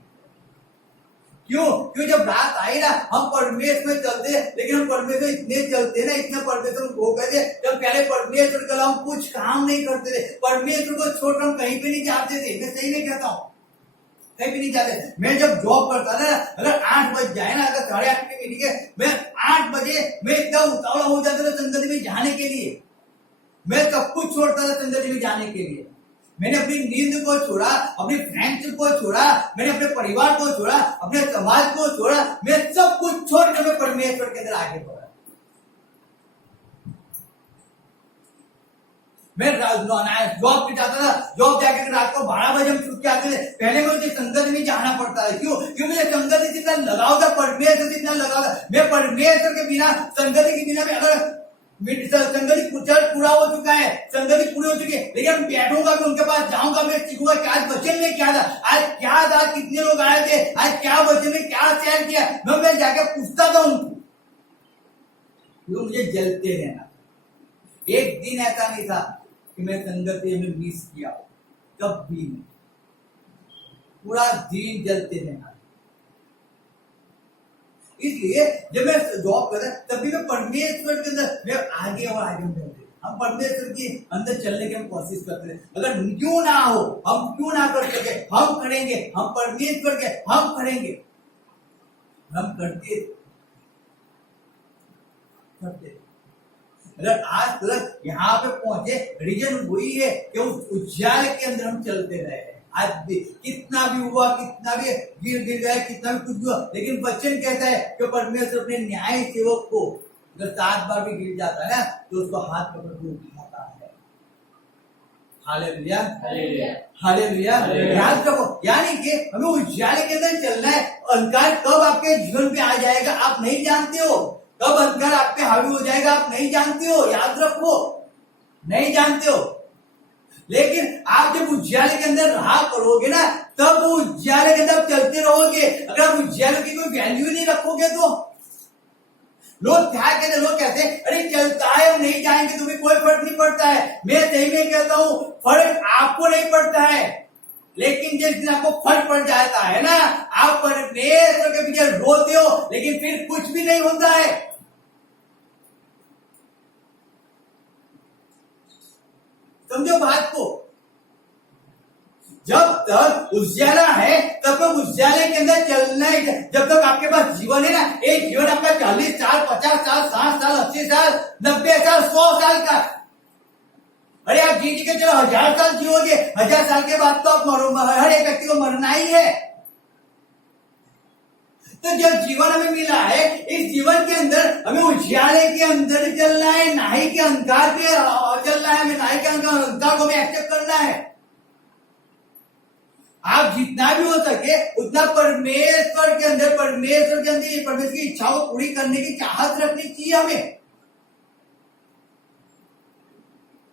क्यों? क्यों जब रात आई ना, हम परमेश्वर में चलते, लेकिन हम परमेश्वर इतने चलते ना, इतने परमेश्वर हो गए थे, जब पहले परमेश्वर के हम कुछ काम नहीं करते थे, परमेश्वर को छोड़कर हम कहीं पे नहीं जाते थे। मैं सही नहीं कहता हूँ, कहीं भी नहीं जाते। मैं जब जॉब करता था, अगर 8 बज जाए ना, अगर 8:30 की मीटिंग है, मैं 8 बजे मैं एकदम उतावला हो जाता था संगति में जाने के लिए। मैं सब कुछ छोड़ता था संगति में जाने के लिए। मैंने अपनी नींद को छोड़ा, अपनी फ्रेंड्स को छोड़ा, मैंने अपने परिवार को छोड़ा, अपने समाज को छोड़ा, मैं सब कुछ छोड़कर मैं परमेश्वर के अंदर आगे बढ़ा। मैं जॉब पे जाता था, जॉब जाके रात को 12 बजे हम छुट के आते थे। पहले मुझे संगत में जाना पड़ता है। क्यों मुझे संगत से जितना लगाव था, परमेश्वर से जितना लगाव था। मैं परमेश्वर के बिना, संगत के बिना में अगर संगति पूरा हो चुका है, संगति पूरी हो चुकी है, लेकिन मैं बैठूंगा, मैं उनके पास जाऊंगा, मैं सीखूंगा कि आज वचन में क्या था, आज क्या था, कितने लोग आए थे, आज क्या वचन में क्या शेयर किया, मैं जाके पूछता था उनको। मुझे जलते रहना। एक दिन ऐसा नहीं था कि मैं संगति में मिस किया, कभी नहीं। पूरा दिन जलते रहना। इसलिए जब मैं जॉब करता तभी मैं परमेश्वर के अंदर मैं आगे और आगे बढ़ते, हम परमेश्वर के अंदर चलने की हम कोशिश करते थे। अगर क्यों ना हो, हम क्यों ना कर सके, हम करेंगे, हम परमेश्वर के हम करेंगे, हम करते। अगर आज तक यहाँ पे पहुंचे, रीजन वही है कि उस उज्जाले के अंदर हम चलते रहे। आज भी कितना भी हुआ, कितना भी गिर गए, कितना भी कुछ हुआ, लेकिन वचन कहता है कि परमेश्वर अपने न्याय सेवक को अगर 7 बार भी गिर जाता है ना, तो उसको हाथ पकड़ के उठाता है। Hallelujah, hallelujah. याद रखो, यानी कि हमें उज्जाले के अंदर चलना है। अंधकार कब आपके जीवन पे आ जाएगा आप नहीं जानते हो, कब अंधकार आप पे हावी हो जाएगा आप नहीं जानते हो। याद रखो, नहीं जानते हो। लेकिन आप जब उज्जाले के अंदर रहा करोगे ना, तब वो उज्जाले के अंदर चलते रहोगे। अगर आप उज्जाले की कोई वैल्यू नहीं रखोगे तो लोग क्या कहते, लोग कहते हैं अरे चलता है, हम नहीं जाएंगे, तुम्हें कोई फर्क नहीं पड़ता है। मैं सही में कहता हूं, फर्क आपको नहीं पड़ता है, लेकिन जिस दिन आपको फर्क पड़ जाता है ना, आप परमेश्वर के पीछे रोते हो, लेकिन फिर कुछ भी नहीं होता है। समझो बात को। जब तक उज्जाला है तब तक उज्जाले के अंदर चलना है। जब तक आपके पास जीवन है ना, एक जीवन आपका 40 साल, 50 साल, 60 साल, 80 साल, 90 साल, 100 साल का। अरे आप जी के चलो 1000 साल जियोगे, 1000 साल के बाद तो आप मरो, हर एक व्यक्ति को मरना ही है। तो जब जीवन हमें मिला है, इस जीवन के अंदर हमें उज्जाले के अंदर चलना है, नाई के अंधकार पे चलना है। हमें नाई के अंधकार को हमें एक्सेप्ट करना है। आप जितना भी हो सके उतना परमेश्वर के अंदर परमेश्वर की इच्छाओं को पूरी करने की चाहत रखनी चाहिए हमें।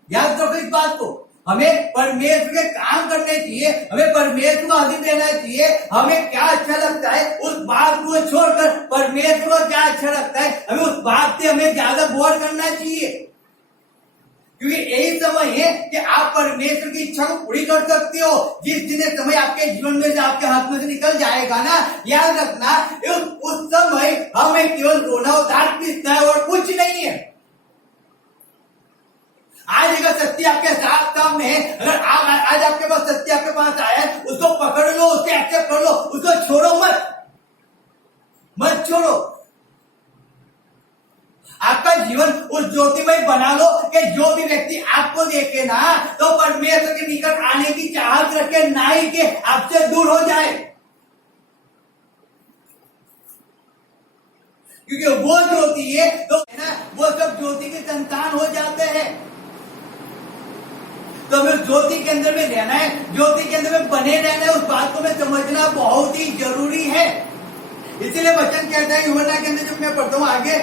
याद रखो इस बात को। हमें परमेश्वर के काम करने चाहिए, हमें परमेश्वर को अधीन रहना चाहिए। हमें क्या अच्छा लगता है उस बात को छोड़कर परमेश्वर को क्या अच्छा लगता है, हमें उस बात से हमें ज्यादा गौर करना चाहिए। क्योंकि यही समय है कि आप परमेश्वर की इच्छा को पूरी कर सकते हो। जिस दिन समय आपके जीवन में से, आपके हाथ में से निकल जाएगा ना, याद रखना उस समय हमें केवल रोना और दांत पीसना है और कुछ नहीं है। आज अगर सत्य आपके साथ सामने है, अगर आज आपके पास सत्य आपके पास आया है, उसको पकड़ लो, उसको एक्सेप्ट कर लो, उसको छोड़ो मत छोड़ो। आपका जीवन उस ज्योतिमय बना लो कि जो भी व्यक्ति आपको देखे ना, तो परमेश्वर के निकट आने की चाहत रखे, ना ही कि आपसे दूर हो जाए। क्योंकि वो ज्योति है तो है ना, वो सब ज्योति के संतान हो जाते हैं। तो हमें ज्योति के अंदर में रहना है, ज्योति के अंदर में बने रहना है। उस बात को मैं समझना बहुत ही जरूरी है। इसीलिए वचन कहता है यूहन्ना के अंदर, जब मैं पढ़ता हूँ आगे,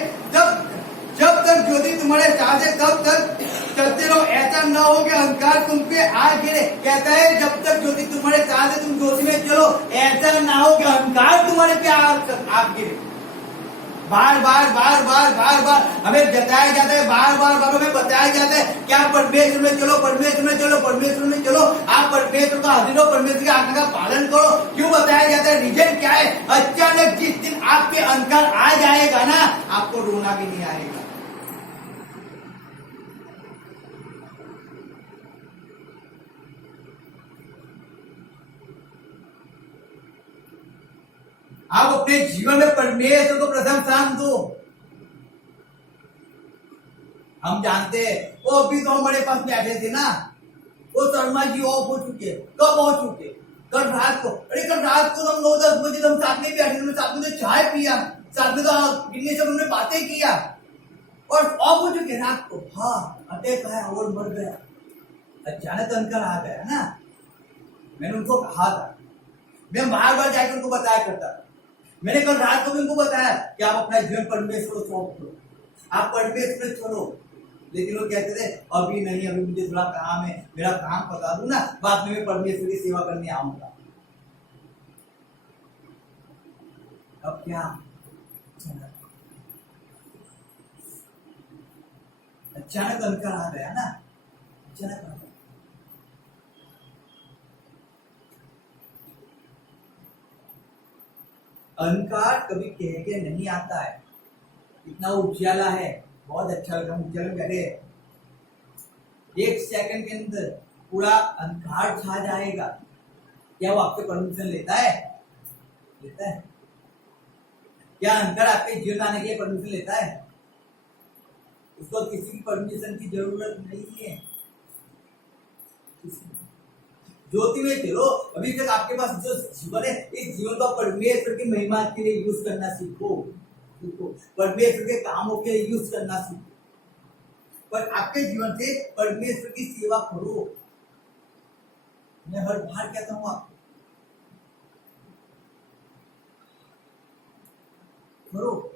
जब तक ज्योति तुम्हारे साथ है तब तक चलते रहो, ऐसा न हो कि अंधकार तुम पे आ गिरे। कहता है जब तक ज्योति तुम्हारे साथ है तुम ज्योति में चलो, ऐसा ना हो कि अंधकार तुम्हारे पे आ गिरे। बार बार हमें जताया जाता है, बार हमें बताया जाता है कि आप परमेश्वर में चलो, परमेश्वर में चलो, परमेश्वर में चलो। आप परमेश्वर का अधीन हो, परमेश्वर की आज्ञा का पालन करो। क्यों बताया जाता है? रीजन क्या है? अचानक जिस दिन आपके अंधकार आ जाएगा ना, आपको रोना भी नहीं आएगा। आप अपने जीवन में परमेश्वर को प्रथम स्थान दो। हम जानते हैं वो अभी तो हमारे पास बैठे थे ना, वो शर्मा जी ऑफ हो चुके। कब हो चुके? कल रात को। अरे कल रात को हम 9-10 बजे हम साथ में बैठे, साथ में चाय पिया, साथ में तो गिरने से हमने बातें किया और ऑफ हो चुके रात को। हाँ, अटैक आया और मर गया। अचानक अंकर आ गया ना। मैंने उनको कहा था, मैं बार बार जाकर उनको बताया करता। मैंने कल रात को भी उनको बताया कि आप अपना जीवन परमेश्वर को सौंप दो, आप परमेश्वर छोड़ो। लेकिन वो कहते थे अभी नहीं, अभी मुझे थोड़ा काम है, मेरा काम बता दूं ना, बाद में मैं परमेश्वर की सेवा करने आऊंगा। अब क्या अचानक अंकर आ गया ना, अचानक आ गया। अहंकार कभी कह के नहीं आता है। इतना उजाला है, बहुत अच्छा लगा उजाला में बैठे, एक सेकंड के अंदर पूरा अंधकार छा जाएगा। क्या वो आपसे परमिशन लेता है? लेता है? क्या अंधकार आपके जीवन आने के लिए परमिशन लेता है? उसको किसी की परमिशन की जरूरत नहीं है। ज्योति में चलो, अभी तक आपके पास जो जीवन है, इस जीवन को परमेश्वर की महिमा के लिए यूज करना सीखो। परमेश्वर के कामों के लिए यूज करना सीखो। पर आपके जीवन से परमेश्वर की सेवा करो। मैं हर बार कहता हूं आपको, करो।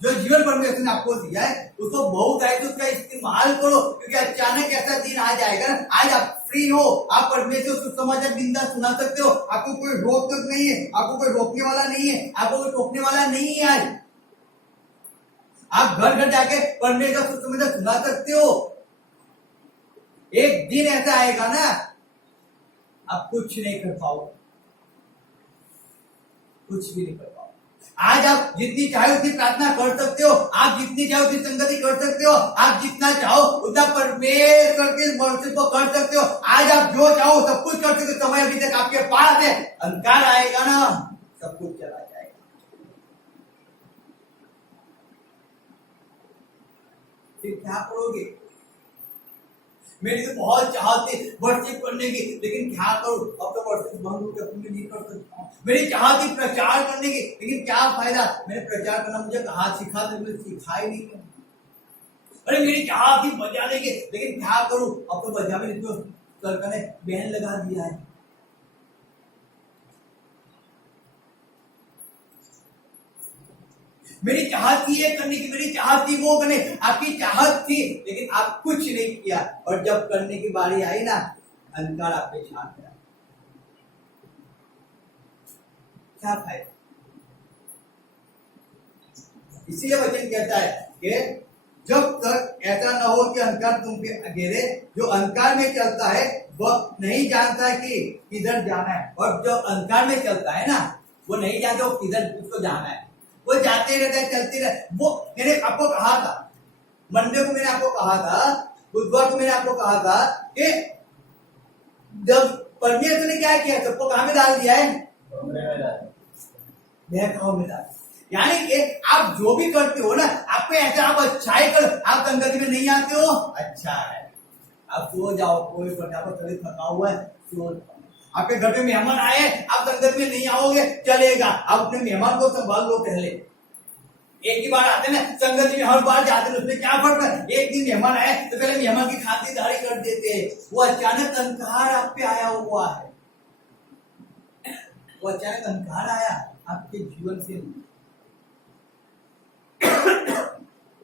जो जीवन परमेश्वर ने आपको दिया है उसको बहुत है तो उसका इस्तेमाल करो, क्योंकि अचानक ऐसा दिन आ जाएगा ना। आज आप फ्री हो, आप परमेश्वर को समाचार बिंदा सुना सकते हो, आपको कोई रोक टोक नहीं है, आपको कोई रोकने वाला नहीं है, आपको कोई टोकने वाला नहीं है। आज आप घर घर जाके परमेश्वर को समाचार सुना सकते हो। एक दिन ऐसा आएगा ना, आप कुछ नहीं कर पाओगे, कुछ भी नहीं कर पाओगे। आज आप जितनी चाहे उतनी प्रार्थना कर सकते हो, आप जितनी चाहे उतनी संगति कर सकते हो, आप जितना चाहो उतना परमेश्वर के वर्षिप को कर सकते हो। आज आप जो चाहो सब कुछ कर सकते हो। समय अभी तक आपके पास है। अंधकार आएगा ना, सब कुछ चला जाएगा। फिर क्या करोगे? मेरी तो बहुत चाहत थी वर्शिप करने की, लेकिन क्या करूं, अब तो वर्शिप बंद हो गया, मैं नहीं कर सकता हूं। मेरी चाहत थी प्रचार करने की, लेकिन क्या फायदा, मैंने प्रचार करना मुझे कहा सिखा, तो मैंने सिखा ही नहीं। अरे मेरी चाहत थी बजाने की, लेकिन क्या करूं, अब तो बजा में तो सरकार ने बैन लगा दिया है। मेरी चाहत थी ये करने की, मेरी चाहत थी वो करने, आपकी चाहत थी, लेकिन आप कुछ नहीं किया। और जब करने की बारी आई ना, अंधकार आप पे छा गया। क्या फायदा? इसीलिए वचन कहता है कि जब तक ऐसा न हो कि अंधकार तुम पे घेरे, जो अंधकार में चलता है वह नहीं जानता कि किधर जाना है। और जो अंधकार में चलता है ना, वो नहीं जानता वो किधर उसको जाना है, वो जाते रहते हैं, चलते रहते। वो मैंने आपको कहा था, मंडे को मैंने आपको कहा था, बुधवार को मैंने आपको कहा था कि जब परमेश्वर ने क्या किया, सबको कहां में डाल दिया है? बहकाव में डाल। यानी कि आप जो भी करते हो ना, आपको ऐसा आप अच्छाई कर, आप संगति में नहीं आते हो, अच्छा है, आप सो जाओ, कोई आपका शरीर थका हुआ है, सो जाओ। आपके घर पे मेहमान आए, आप संगत में नहीं आओगे, चलेगा, आप अपने मेहमान को संभाल लो। पहले एक ही बार आते ना संगत में, हर बार जाते हैं, उसमें क्या फर्क है? एक दिन मेहमान आए तो पहले मेहमान की खातिरदारी कर देते हैं। वो अचानक अंधकार आप पे आया हुआ है, वो अचानक अंधकार आया आपके जीवन से,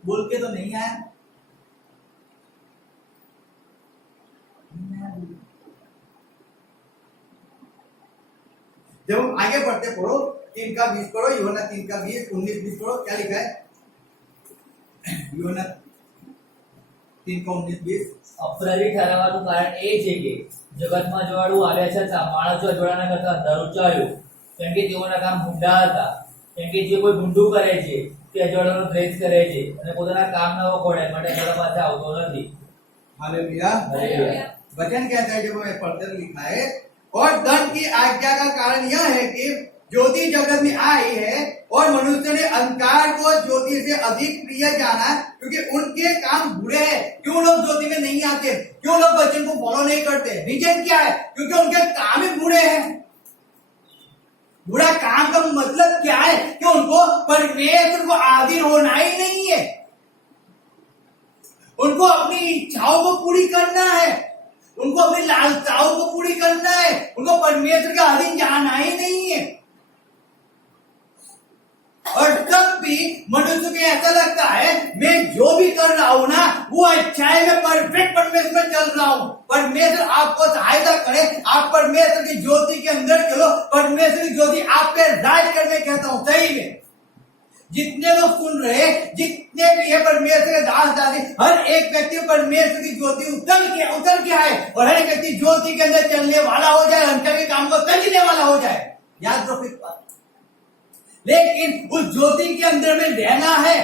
बोल के तो नहीं आया। जब हम आगे बढ़ते पढ़ो 3 का 20 पढ़ो, यूहन्ना 3 का 20, 19, 20 पढ़ो, क्या लिखा है? यूहन्ना 3 का 19, 20 અપરાધી ઠરાવવાનું કારણ એ છે કે જગતમાં જોવાળું આવ્યા છતાં માણસો અજવાળાના કરતા અંધારું ચાલ્યું, કેમ કે તેઓના કામ ભૂંડા હતા। કેમ કે જે કોઈ ભૂંડું કરે છે તે અજવાળાનો દ્વેષ કરે છે અને પોતાના કામ ન વખોડે માટે અજવાળા પાસે આવતો નથી। हालेलुया। हालेलुया। वचन कहता है, जब हमें पढ़ते लिखा है, और धर्म की आज्ञा का कारण यह है कि ज्योति जगत में आई है और मनुष्य ने अंधकार को ज्योति से अधिक प्रिय जाना, क्योंकि उनके काम बुरे हैं। क्यों लोग ज्योति में नहीं आते? क्यों लोग वचन को फॉलो नहीं करते? रीजन क्या है? क्योंकि उनके काम ही बुरे हैं। बुरा काम का मतलब क्या है? कि उनको परमेश्वर को आधीन होना ही नहीं है, उनको अपनी इच्छाओं को पूरी करना है, उनको अपनी लालसाओं को पूरी करना है, उनको परमेश्वर का अधीन जाना ही नहीं है। और कब भी मनुष्य को ऐसा लगता है मैं जो भी कर रहा हूं ना वो अच्छा है, मैं परफेक्ट परमेश्वर में चल रहा हूं, परमेश्वर आपको सहायता करे, आप परमेश्वर की ज्योति के अंदर चलो, परमेश्वर की ज्योति आप पे राज कर। मैं कहता हूं सही में जितने लोग सुन रहे, जितने भी है परमेश्वर के दास दासी, हर एक व्यक्ति परमेश्वर की ज्योति उतर के आए और हर एक व्यक्ति ज्योति के अंदर चलने वाला हो जाए, अंतर के काम को करने वाला हो जाए। याद रखो इस बात, लेकिन उस ज्योति के अंदर में रहना है,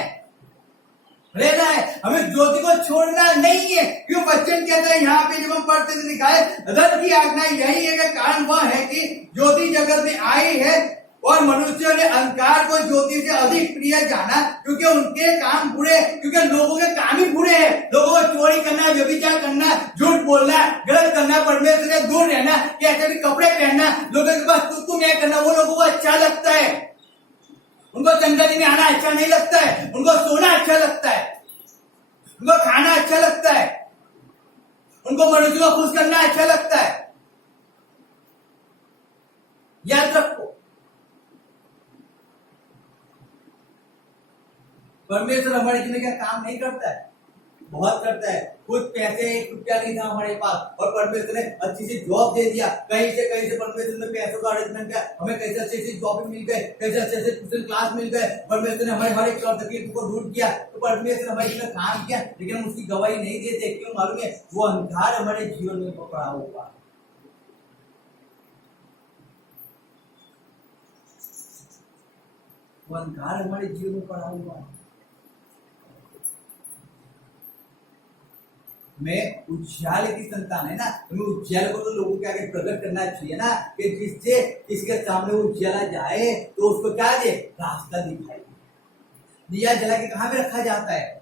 हमें ज्योति को छोड़ना नहीं है। क्यों वचन कहता है यहाँ पे जब हम पढ़ते थे लिखा है धर्म की आज्ञा यही है कि कारण वह है कि ज्योति जगत में आई है और मनुष्यों ने अंधकार को ज्योति से अधिक प्रिय जाना, क्योंकि उनके काम बुरे, क्योंकि लोगों के काम ही बुरे हैं। लोगों को चोरी करना, व्यभिचार करना, झूठ बोलना, गलत करना, परमेश्वर से दूर रहना, कैसे भी कपड़े पहनना, लोगों के पास तू मैं करना, वो लोगों को अच्छा लगता है। उनको जंगल में आना अच्छा नहीं लगता है, उनको सोना अच्छा लगता है, उनको खाना अच्छा लगता है, उनको मनुष्य को खुश करना अच्छा लगता है। याद रखो परमेश्वर हमारे जीवन में क्या काम नहीं करता है, बहुत करता है। कुछ पैसे 1 रुपया नहीं था हमारे पास और परमेश्वर ने अच्छी सी जॉब दे दिया, कहीं से परमेश्वर ने पैसों का अरेंजमेंट किया, हमें कैसे अच्छी जॉब मिल गए, कैसे अच्छे ट्यूशन क्लास मिल गए, परमेश्वर ने हमारे हर एक तकलीफ को दूर किया। तो परमेश्वर हमारे जीवन में काम किया, लेकिन हम उसकी गवाही नहीं देते। क्यों मालूम है? वो अंधकार हमारे जीवन में पकड़ा हुआ, वो अंधकार हमारे जीवन में पड़ा हुआ है। मैं उज्ज्वल की संतान है ना, हमें उज्ज्वल को तो लोगों के आगे प्रकट करना चाहिए ना, कि जिससे इसके सामने उज्ज्वला जाए तो उसको क्या दे, रास्ता दिखाई। दिया जला के कहाँ पे रखा जाता है?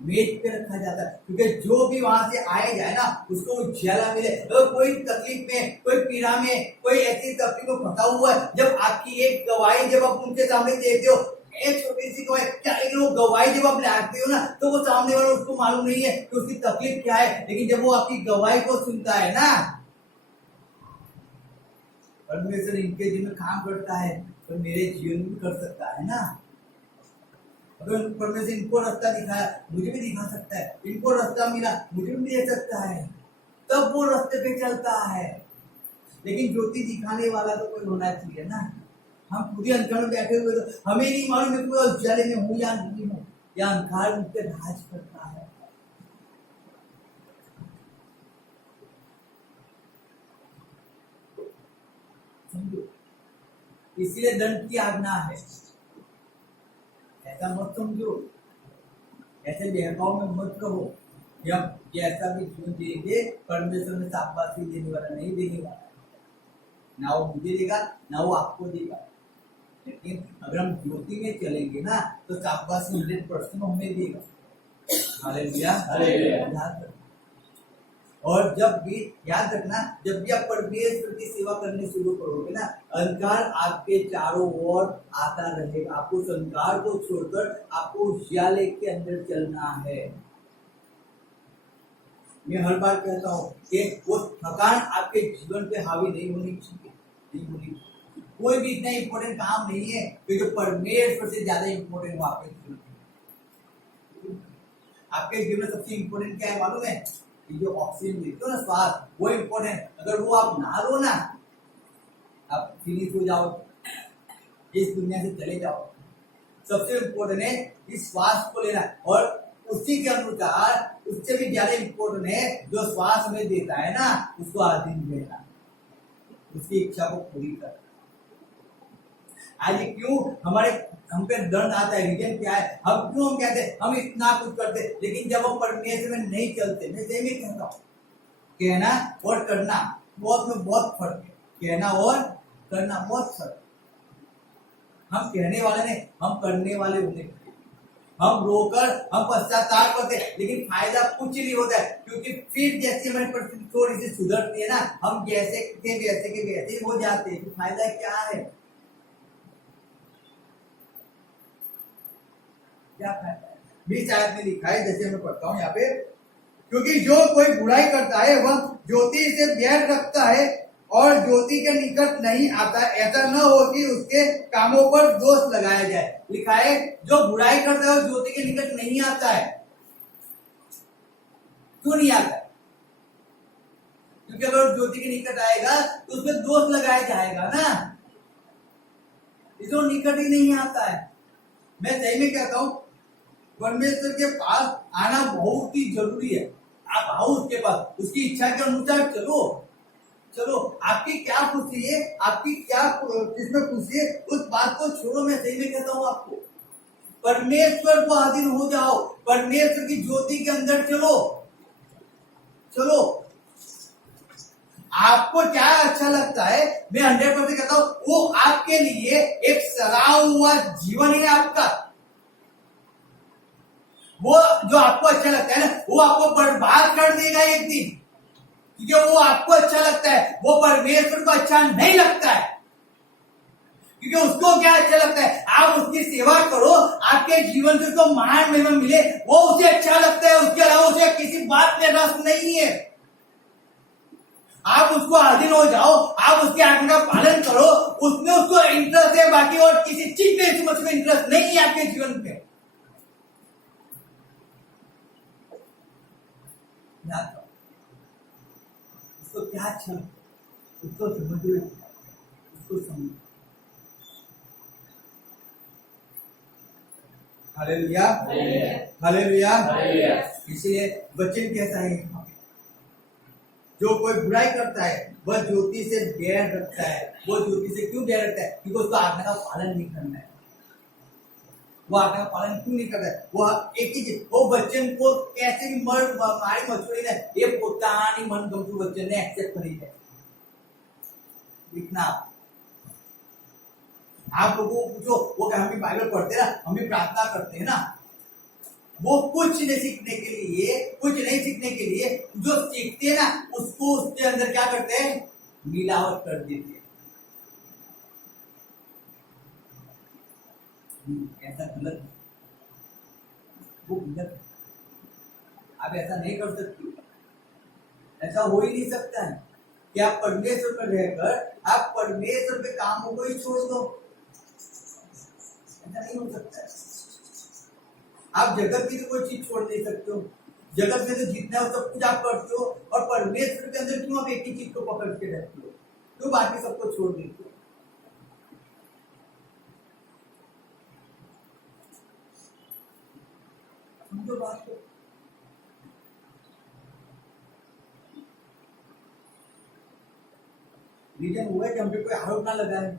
मेज पे रखा जाता है, क्योंकि जो भी वहां से आए जाए ना उसको उज्ज्वला मिले। तो कोई तकलीफ में, कोई पीड़ा में, कोई ऐसी तकलीफ में फंसा हुआ है, जब आपकी एक गवाही जब आप उनके सामने देते हो, एक छोटी सी गवाही क्या, लेकिन वो गवाही जब आप लाते हो ना तो वो सामने वाला उसको मालूम नहीं है कि उसकी तकलीफ क्या है, लेकिन जब वो आपकी गवाही को सुनता है ना, परमेश्वर इनके जीवन में काम करता है तो मेरे जीवन में कर सकता है ना। अगर परमेश्वर इनको रास्ता दिखाया, मुझे भी दिखा सकता है, इनको रास्ता मिला, मुझे भी दे सकता है, तब वो रास्ते पे चलता है। लेकिन ज्योति दिखाने वाला तो कोई होना चाहिए ना। हम खुद ही अंधकार में बैठे हुए तो हमें नहीं मालूम है कोई उज्ज्वले में हूँ या नहीं हूँ, या अंधकार मुझ पे राज करता है। समझो, इसलिए दंड की आज्ञा है। ऐसा मत समझो, ऐसे बहकाव में मत रहो। जब ऐसा भी जीवन देंगे परमेश्वर में शाबाशी देने वाला नहीं, देने वाला ना वो मुझे देगा ना वो आपको देगा। लेकिन अगर हम ज्योति में चलेंगे ना तो शाबाशी 100% हमें देगा। Hallelujah, hallelujah. और जब भी याद रखना, जब भी आप परमेश्वर की सेवा करनी शुरू करोगे ना, अंधकार आपके चारों ओर आता रहेगा। आपको उस अंधकार को छोड़कर आपको उज्याले के अंदर चलना है। मैं हर बार कहता हूँ कि वो थकान आपके जीवन पे हावी नहीं होनी चाहिए, नहीं होनी चाहिए। कोई भी इतना इम्पोर्टेंट काम नहीं है क्योंकि परमेश्वर से ज्यादा इम्पोर्टेंट हो आपके जीवन में। आपके जीवन में सबसे इम्पोर्टेंट क्या है मालूम है? जो ऑक्सीजन लेते हो ना, श्वास, वो इम्पोर्टेंट। अगर वो आप ना लो ना, आप फिनिश हो जाओ, इस दुनिया से चले जाओ। सबसे इम्पोर्टेंट है इस श्वास को लेना, और उसी के अनुसार उससे भी ज्यादा इम्पोर्टेंट है जो श्वास हमें देता है ना, उसको अधीन देना, उसकी इच्छा को पूरी करना। आज क्यों हमारे हम पे दर्द आता है? रीजन क्या है? हम कहते हैं हम इतना कुछ करते, लेकिन जब हम परमेश्वर में नहीं चलते, मैं सही में कहता हूँ, कहना और करना बहुत फर्क है। कहना और करना बहुत फर्क है। हम कहने वाले नहीं, हम करने वाले होने। हम रोकर हम पश्चाताप करते, लेकिन फायदा कुछ नहीं होता है, क्योंकि फिर जैसे हमारी परिस्थिति थोड़ी सी सुधरती है ना, हम जैसे के वैसे हो जाते हैं। तो फायदा क्या है? क्या फायदा है? 20 आयत में लिखा है, जैसे मैं पढ़ता हूँ यहाँ पे, क्योंकि जो कोई बुराई करता है वह ज्योति से बैर रखता है और ज्योति के निकट नहीं आता। ऐसा न हो कि उसके कामों पर दोष लगाया जाए। लिखा है जो बुराई करता है वो ज्योति के निकट नहीं आता है। क्यों नहीं आता? क्योंकि अगर ज्योति के निकट आएगा तो उसमें दोष लगाया जाएगा ना, इसको निकट ही नहीं आता है। मैं सही में कहता हूं परमेश्वर के पास आना बहुत ही जरूरी है। आप आओ उसके पास, उसकी इच्छा के अनुसार चलो। आपकी क्या खुशी है, आपकी क्या किसमें खुशी है, उस बात को छोड़ो। मैं सही में कहता हूं आपको, परमेश्वर को अधीन हो जाओ, परमेश्वर की ज्योति के अंदर चलो। आपको क्या अच्छा लगता है, मैं 100% कहता हूं वो आपके लिए एक सड़ा हुआ जीवन है आपका। वो जो आपको अच्छा लगता है ना, वो आपको बर्बाद कर देगा एक दिन, क्योंकि वो आपको अच्छा लगता है, वो परमेश्वर को अच्छा नहीं लगता है। क्योंकि उसको क्या अच्छा लगता है, आप उसकी सेवा करो, आपके जीवन से उसको महान महिमा मिले, वो उसे अच्छा लगता है। उसके अलावा उसे किसी बात में रस नहीं है। आप उसको अधीन हो जाओ, आप उसकी आज्ञा का पालन करो, उसमें उसको इंटरेस्ट है, बाकी और किसी चीज में उसमें इंटरेस्ट नहीं है आपके जीवन में। उसको क्या अच्छा, उसको समझो, उसको समझो। Hallelujah, hallelujah. इसलिए वचन कहता है जो कोई बुराई करता है वह ज्योति से बैर रखता है। वो ज्योति से क्यों बैर रखता है? क्योंकि उसको आज्ञा का पालन नहीं करना है। वो आज्ञा का पालन क्यों नहीं करता है? वो एक ही चीज, वो वचन को कैसे भी मारी मछली ने ये पोतानी मन गमतु वचन ने एक्सेप्ट करी है। लिखना आप लोगों को पूछो, वो हम भी बाइबल पढ़ते हैं ना, हम भी प्रार्थना करते हैं ना, वो कुछ नहीं सीखने के लिए जो सीखते हैं ना, उसको उसके अंदर क्या करते हैं, मिलावट कर देते हैं। ऐसा गलत, वो गलत। आप ऐसा नहीं कर सकते, ऐसा हो ही नहीं सकता है कि आप परमेश्वर पर रहकर आप परमेश्वर के कामों को ही छोड़ दो। ऐसा नहीं हो सकता है। आप जगत की तो कोई चीज छोड़ नहीं सकते हो। जगत में तो जितना हो सब कुछ आप करते हो, और परमेश्वर के अंदर क्यों आप एक ही चीज को पकड़ के रहते हो? क्यों बाकी सबको छोड़ देते हो? समझो बात को। रीजन हुआ है कि हम पे कोई आरोप ना लगाए।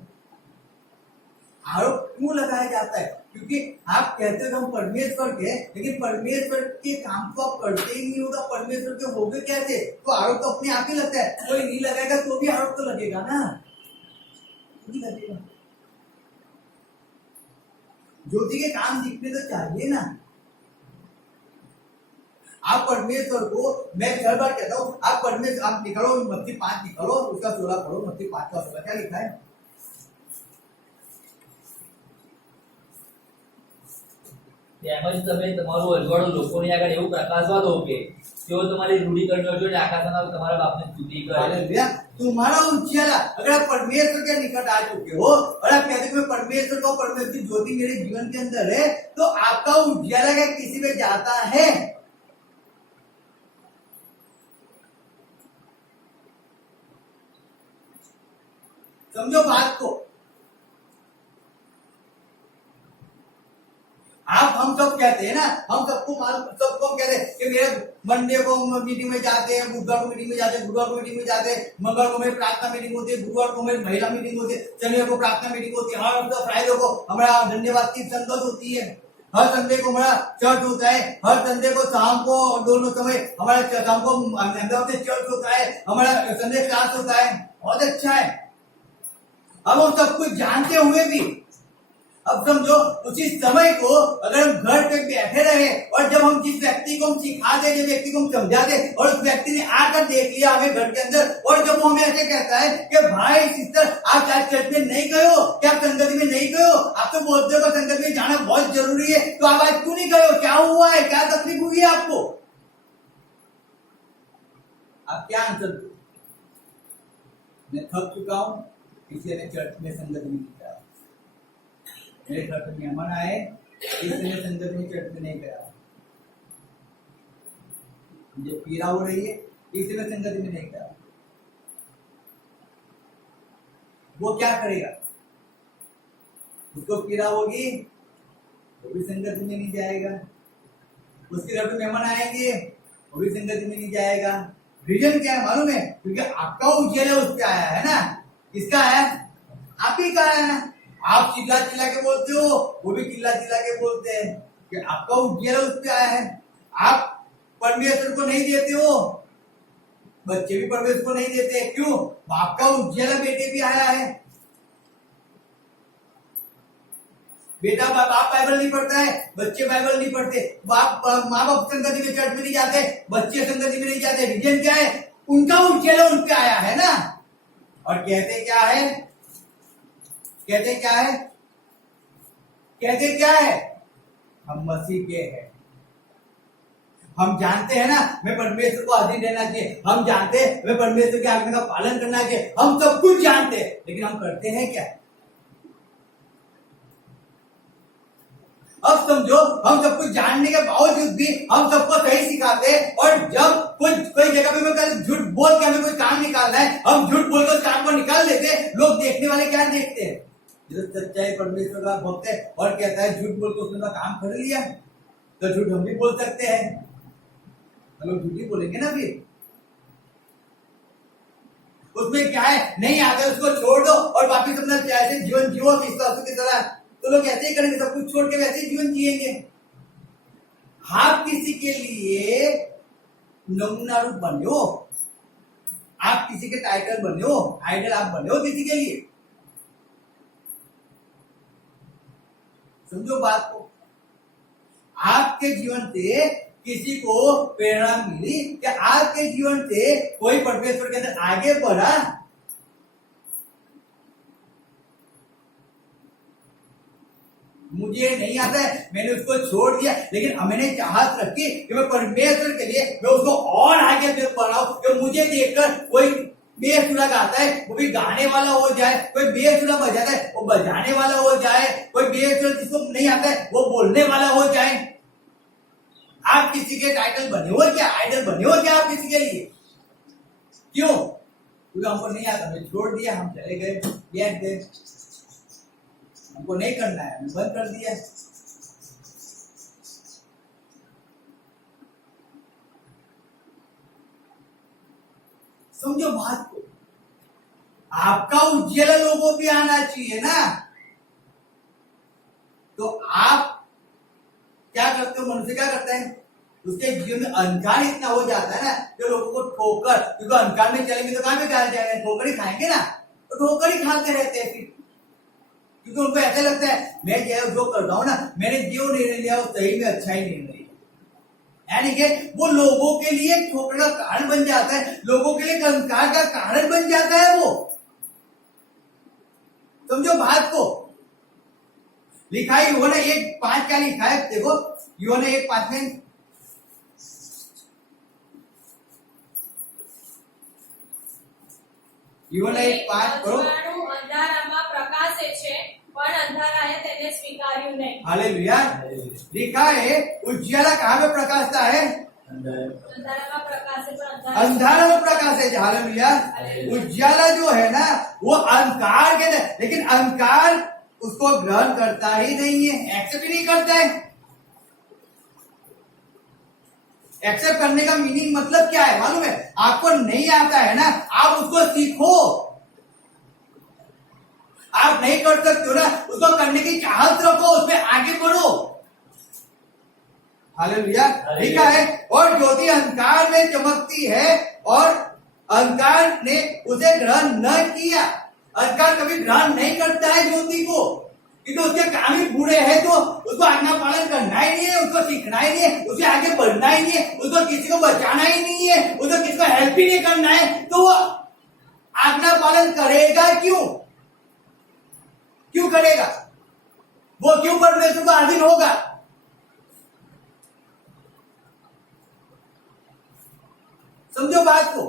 आरोप क्यों लगाया जाता है? क्योंकि आप कहते हो हम परमेश्वर के, लेकिन परमेश्वर के काम को आप करते ही नहीं होगा, परमेश्वर के होगे कैसे? तो आरोप तो अपने आप ही लगता है। कोई नहीं लगाएगा तो भी आरोप तो लगेगा ना, नहीं लगेगा। ज्योति के काम दिखने तो चाहिए ना। आप परमेश्वर को, मैं हर बार कहता हूँ, आप परमेश्वर, आप निकालो मत्ती 5 निकालो, उसका 16 पढ़ो। मत्ती 5 का 16 क्या लिखा है? તેમજ તમે તમારું અજવાળું લોકોની આગળ એવું પ્રકાશવા દો કે તેઓ તમારી રૂઢી કરજો જોઈને આકાશના તમારા બાપને સ્તુતિ કરે। हालेलुया। तुम्हारा उजियाला, अगर आप परमेश्वर के निकट आ चुके हो और आप कहते हो परमेश्वर को, परमेश्वर की ज्योति मेरे जीवन के अंदर है, तो आपका उजियाला क्या किसी पे जाता है? समझो बात को। आप हम सब कहते हैं ना, हम सबको कहते हैं कि मेरे मंडे को मीटिंग में जाते हैं, बुधवार को मीटिंग में जाते हैं, गुरुवार को मीटिंग में जाते हैं, मंगलवार को मेरी प्रार्थना मीटिंग होती है, गुरुवार को मेरी महिला मीटिंग होती है, शनिवार को प्रार्थना मीटिंग होती है, हर फ्राइडे को हमारा धन्यवाद की संगत होती है, हर संडे को हमारा चर्च होता है, हर संडे को शाम को दोनों समय हमारा शाम को अहमदाबाद में चर्च होता है, हमारा संडे क्लास होता है। बहुत अच्छा है। अब हम सब कुछ जानते हुए भी, अब समझो उसी समय को अगर हम घर पे बैठे रहे और जब हम जिस व्यक्ति को हम सिखाते, जिस व्यक्ति को हम समझाते, और उस व्यक्ति ने आकर देख लिया हमें घर के अंदर, और जब वो हमें ऐसे कहता है कि भाई सिस्टर आप आज चर्च में नहीं गए हो, क्या आप संगति में नहीं गए हो? आप तो बोलते हो संगति में जाना बहुत जरूरी है, तो आप आज क्यों नहीं गए हो? क्या हुआ है? क्या तकलीफ हुई है आपको? आप क्या आंसर दो? मैं थक चुका हूं, किसी ने चर्च में संगत नहीं किया, मेरे घर पे मेहमान आए, किसी ने संगत में चर्च में नहीं गया, मुझे पीड़ा हो रही है, किसी ने संगत में नहीं गया। वो क्या करेगा? उसको पीड़ा होगी, वो भी संगत में नहीं जाएगा। उसके घर पे मेहमान आएंगे, वो भी संगत में नहीं जाएगा। रीजन क्या है मालूम है? क्योंकि आपका उज्जैला उस पे आया है ना। किसका है? आप ही का है ना। आप चिल्ला चिल्ला के बोलते हो, वो भी चिल्ला चिल्ला के बोलते हैं कि आपका उज्जैला उस पे आया है। आप परमेश्वर को नहीं देते हो, बच्चे भी परमेश्वर को नहीं देते। क्यों? बाप का उज्जैला बेटे भी आया है। बेटा बाप बाइबल नहीं पढ़ता है, बच्चे बाइबल नहीं पढ़ते। बाप माँ बाप संगति में चर्च में नहीं जाते, बच्चे संगति में नहीं जाते। रीजन क्या है? उनका उज्जैला उन पे आया है ना। और कहते क्या है? कहते क्या है? कहते क्या है? हम मसीह के हैं। हम जानते हैं ना मैं परमेश्वर को अधीन रहना चाहिए, हम जानते हैं मैं परमेश्वर की आज्ञा का पालन करना चाहिए, हम सब कुछ जानते हैं, लेकिन हम करते हैं क्या? अब समझो, हम सब कुछ जानने के बावजूद भी हम सबको सही सिखाते हैं, और जब कोई जगह पे मैं झूठ बोल के हमें कोई काम निकालना है, हम झूठ बोल कर काम को निकाल देते हैं। लोग देखने वाले क्या देखते हैं? जो सच्चाई परमेश्वर का भक्त है और कहता है झूठ बोल के उसने काम कर लिया, तो झूठ हम भी बोल सकते हैं। लोग झूठी बोलेंगे ना फिर। उसमें क्या है? नहीं आता उसको छोड़ दो और वापिस अपना ऐसे जीवन जियो की तरह। तो लोग ऐसे ही करेंगे, सब कुछ छोड़ के वैसे ही जीवन जिएंगे। आप किसी के लिए नमूना रूप बने हो, आप किसी के टाइटल बने हो, आइडल आप बने हो किसी के लिए। समझो बात को। आपके जीवन से किसी को प्रेरणा मिली कि आपके जीवन से कोई परमेश्वर के अंदर आगे बढ़ा। मुझे नहीं आता है, मैंने उसको छोड़ दिया, लेकिन मैंने चाहत रखी कि मैं परमेश्वर के लिए मैं उसको और आगे बढ़ाऊं, कि मुझे देखकर कोई बेसुरा गाता है वो भी गाने वाला हो जाए, कोई बेसुरा बजाता है वो बजाने वाला हो जाए, कोई बेसुरा जिसको नहीं आता है वो बोलने वाला हो जाए। आप किसी के टाइटल बने हो क्या? आइडल बने हो क्या आप किसी के लिए? क्यों? क्योंकि हमको नहीं आता, हमने छोड़ दिया, हम चले गए, बैठ गए, हमको नहीं करना है, हमने बंद कर दिया। समझो बात को। आपका उज्जैला लोगों पे आना चाहिए ना। तो आप क्या करते हो? मनुष्य क्या करता है? उसके जीवन में अंधकार इतना हो जाता है ना जो लोगों को ठोकर, क्योंकि अंधकार में चलेंगे तो कहां पे जाएंगे? ठोकर ही खाएंगे ना, तो ठोकर ही खाते रहते हैं फिर। क्योंकि उनको ऐसा लगता है मैं जो कर रहा हूं ना, मैंने जो निर्णय लिया वो सही में अच्छा ही निर्णय लिया। यानी कि वो लोगों के लिए ठोकर का कारण बन जाता है, लोगों के लिए अंधकार का कारण बन जाता है वो। समझो बात को। लिखा है यूहन्ना 1:5 क्या लिखा है? देखो यूहन्ना 1:5 में यूहन्ना 1:5 पढ़ो। અંધારામાં પ્રકાશે છે પણ અંધારાએ તેને સ્વીકાર્યું નહીં। हालेलुया। लिखा है उज्ज्वला कहाँ पे प्रकाशता है? અંધારામાં પ્રકાશે પણ अंधारा में प्रकाश है। हालेलुया। उज्ज्वला जो है ना वो अंधकार के, लेकिन अंधकार उसको ग्रहण करता ही नहीं है, एक्सेप्ट नहीं करता है। एक्सेप्ट करने का मीनिंग मतलब क्या है मालूम है? आपको नहीं आता है ना, आप उसको सीखो। आप नहीं कर सकते हो ना, उसको करने की चाहत रखो, उसमें आगे बढ़ो। हालेलुया। लिखा है और ज्योति अंधकार में चमकती है और अंधकार ने उसे ग्रहण न किया। अंधकार कभी ग्रहण नहीं करता है ज्योति को, क्योंकि उसके काम ही बुरे हैं, तो उसको आज्ञा पालन करना ही नहीं है, उसको सीखना ही नहीं है, उसे आगे बढ़ना ही नहीं है, उसको किसी को बचाना ही नहीं है, उसको किसी को हेल्प ही नहीं करना है, तो वो आज्ञा पालन करेगा क्यों? क्यों करेगा वो? क्यों परमेश्वर को अधीन होगा? समझो बात को।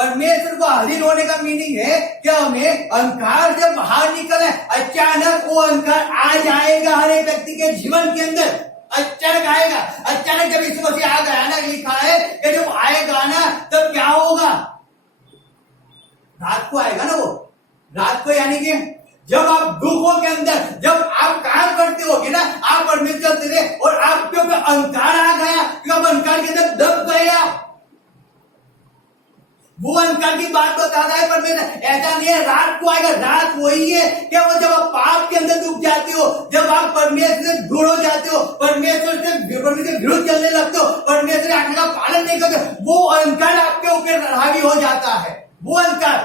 परमेश्वर को अधीन होने का मीनिंग है कि हमें अंधकार से बाहर निकले। अचानक वो अंधकार आ जाएगा हर एक व्यक्ति के जीवन के अंदर, अचानक आएगा। अचानक जब यीशु मसीह आ गया ना, लिखा है कि जब आएगा ना तब क्या होगा, रात को आएगा ना वो, रात को, यानी कि जब आप दुखों के अंदर जब आप काम करते होगे ना, आप परमेश्वर से और आपके ऊपर अंधकार आ गया, क्योंकि अंधकार के अंदर दब गए आप, वो अंधकार की बात बता रहा है परमेश्वर। ऐसा नहीं है रात को आएगा, रात वही है कि वो जब आप पाप के अंदर डूब जाते हो, जब आप परमेश्वर से दूर हो जाते हो, परमेश्वर से विरुद्ध चलने लगते हो, परमेश्वर की आज्ञा का पालन नहीं करते, वो अंधकार आपके ऊपर हावी हो जाता है। वो अंधकार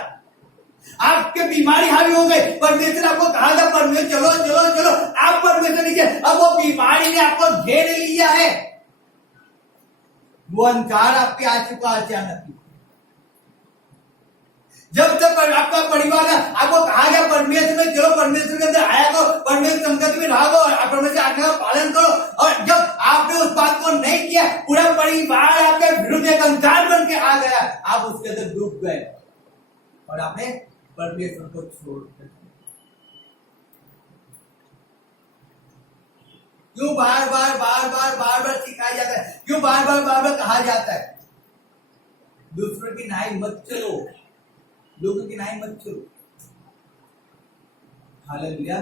आपके बीमारी हावी हो गई, परमेश्वर आपको कहा था परमेश्वर चलो चलो चलो, आप परमेश्वर नीचे, अब वो बीमारी ने आपको घेर लिया है, वो अंधकार आपके आ चुका अचानक। जब तक आपका परिवार है, आपको कहा गया परमेश्वर में चलो, परमेश्वर के अंदर आया करो, परमेश्वर संगत में रहो, परमेश्वर आज्ञा का पालन करो, और जब आपने उस बात को नहीं किया, पूरा परिवार आपके विरुद्ध एक अंधकार बन के आ गया, आप उसके अंदर डूब गए और आपने परमेश्वर को छोड़ दिया। क्यों बार बार सिखाया जाता है, क्यों बार बार कहा जाता है दूसरों की नाई मत चलो, लोगों की नाई मत चलो। हालेलुया।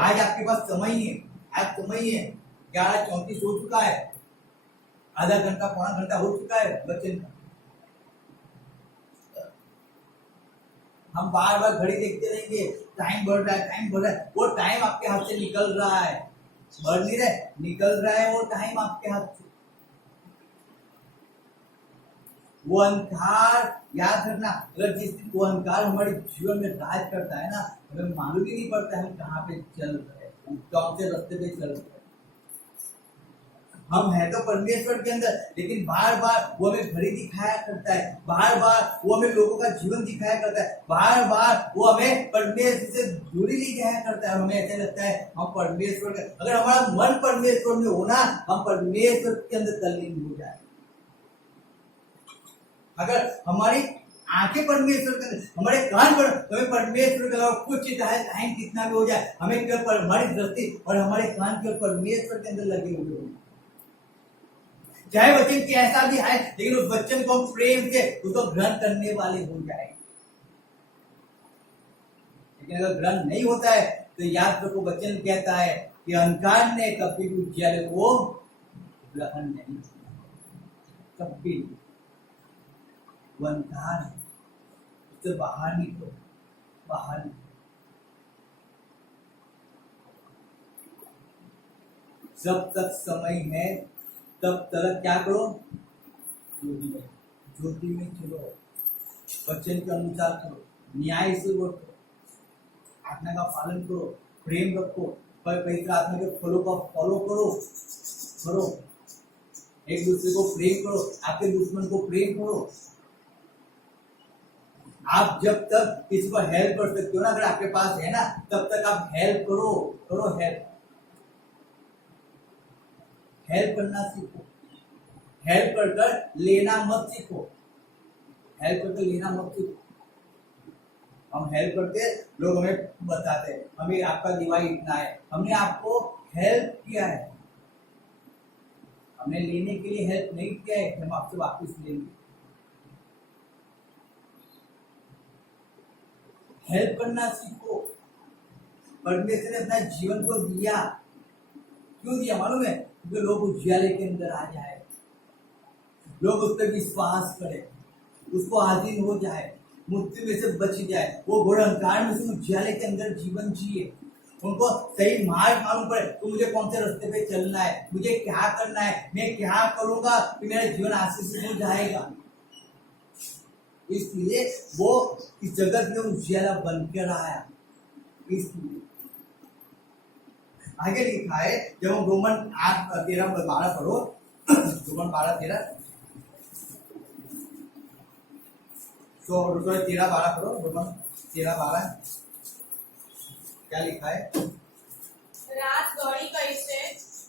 आज आपके पास समय ही है, आज समय ही है, 11:34 हो चुका है, आधा घंटा पौना घंटा हो चुका है बच्चन का। हम बार बार घड़ी देखते रहेंगे, टाइम बढ़ रहा है, टाइम बढ़ रहा है, वो टाइम आपके हाथ से निकल रहा है, बढ़ नहीं रहा है, निकल रहा है वो टाइम आपके हाथ से। वो अंधकार याद रखना, अगर जिस दिन वो अंधकार हमारे जीवन में राज करता है ना, हमें मालूम ही नहीं पड़ता हम कहाँ पे चल रहे हैं, कौन से रास्ते पे चल रहे हैं। हम है तो परमेश्वर के अंदर, लेकिन बार बार वो हमें घड़ी दिखाया करता है, बार बार वो हमें लोगों का जीवन दिखाया करता है, बार बार वो हमें परमेश्वर से दूरी ले जाया करता है। हमें ऐसा लगता है हम परमेश्वर का, अगर हमारा मन परमेश्वर में होना, हम परमेश्वर के अंदर तल्लीन हो जाए। अगर हमारी आंखें परमेश्वर के, हमारे कान पर, हमें परमेश्वर के अलावा कुछ चाहे टाइम कितना भी हो जाए, हमें केवल हमारी दृष्टि और हमारे कान केवल परमेश्वर के अंदर लगे हुए हो। चाहे वचन कैसा भी है, लेकिन उस वचन को प्रेम से उसको ग्रहण करने वाले हो जाए। लेकिन अगर ग्रहण नहीं होता है तो याद रखो, वचन कहता है कि अंधकार ने कभी भी उजियारे को ग्रहण नहीं किया, कभी। वो अंधकार है, उससे बाहर निकलो, बाहर निकलो। जब तक समय है तब तक क्या करो, ज्योति में चलो, वचन के अनुसार करो, न्याय से वर्तो, आज्ञा का पालन करो, प्रेम रखो, पवित्र आत्मा के फलों का फॉलो करो, एक दूसरे को प्रेम करो, आपके दुश्मन को प्रेम करो। आप जब तक किसी को हेल्प कर सकते हो ना, अगर आपके पास है ना, तब तक आप हेल्प करो, हेल्प करना सीखो, हेल्प कर लेना मत सीखो, हेल्प करके लेना मत सीखो। हम हेल्प करते, लोग हमें बताते हैं हमें आपका दिवाई इतना है, हमने आपको हेल्प किया है, हमने लेने के लिए हेल्प नहीं किया है, हम आपसे वापस लेंगे। हेल्प करना सीखो। परमेश्वर ने अपना जीवन को दिया, क्यों दिया मालूम है? क्योंकि लोग उजियाले के अंदर आ जाए, लोग उस पर विश्वास करें, उसको अधीन हो जाए, मृत्यु में से बच जाए, वो घोर अंधकार में से उजियाले के अंदर जीवन जिए, उनको सही मार्ग मालूम पड़े तो मुझे कौन से रास्ते पे चलना है, मुझे क्या करना है, मैं क्या करूंगा कि मेरा जीवन आशीषित हो जाएगा। इसलिए वो इस जगत में उजियाला बन के आया। इसलिए आगे लिखा है, जब हम रोमन 8:13-12 पढ़ो, रोमन 12:13 13-12 पढ़ो, रोमन 13-12 क्या लिखा है? રાત ગળી ગઈ છે,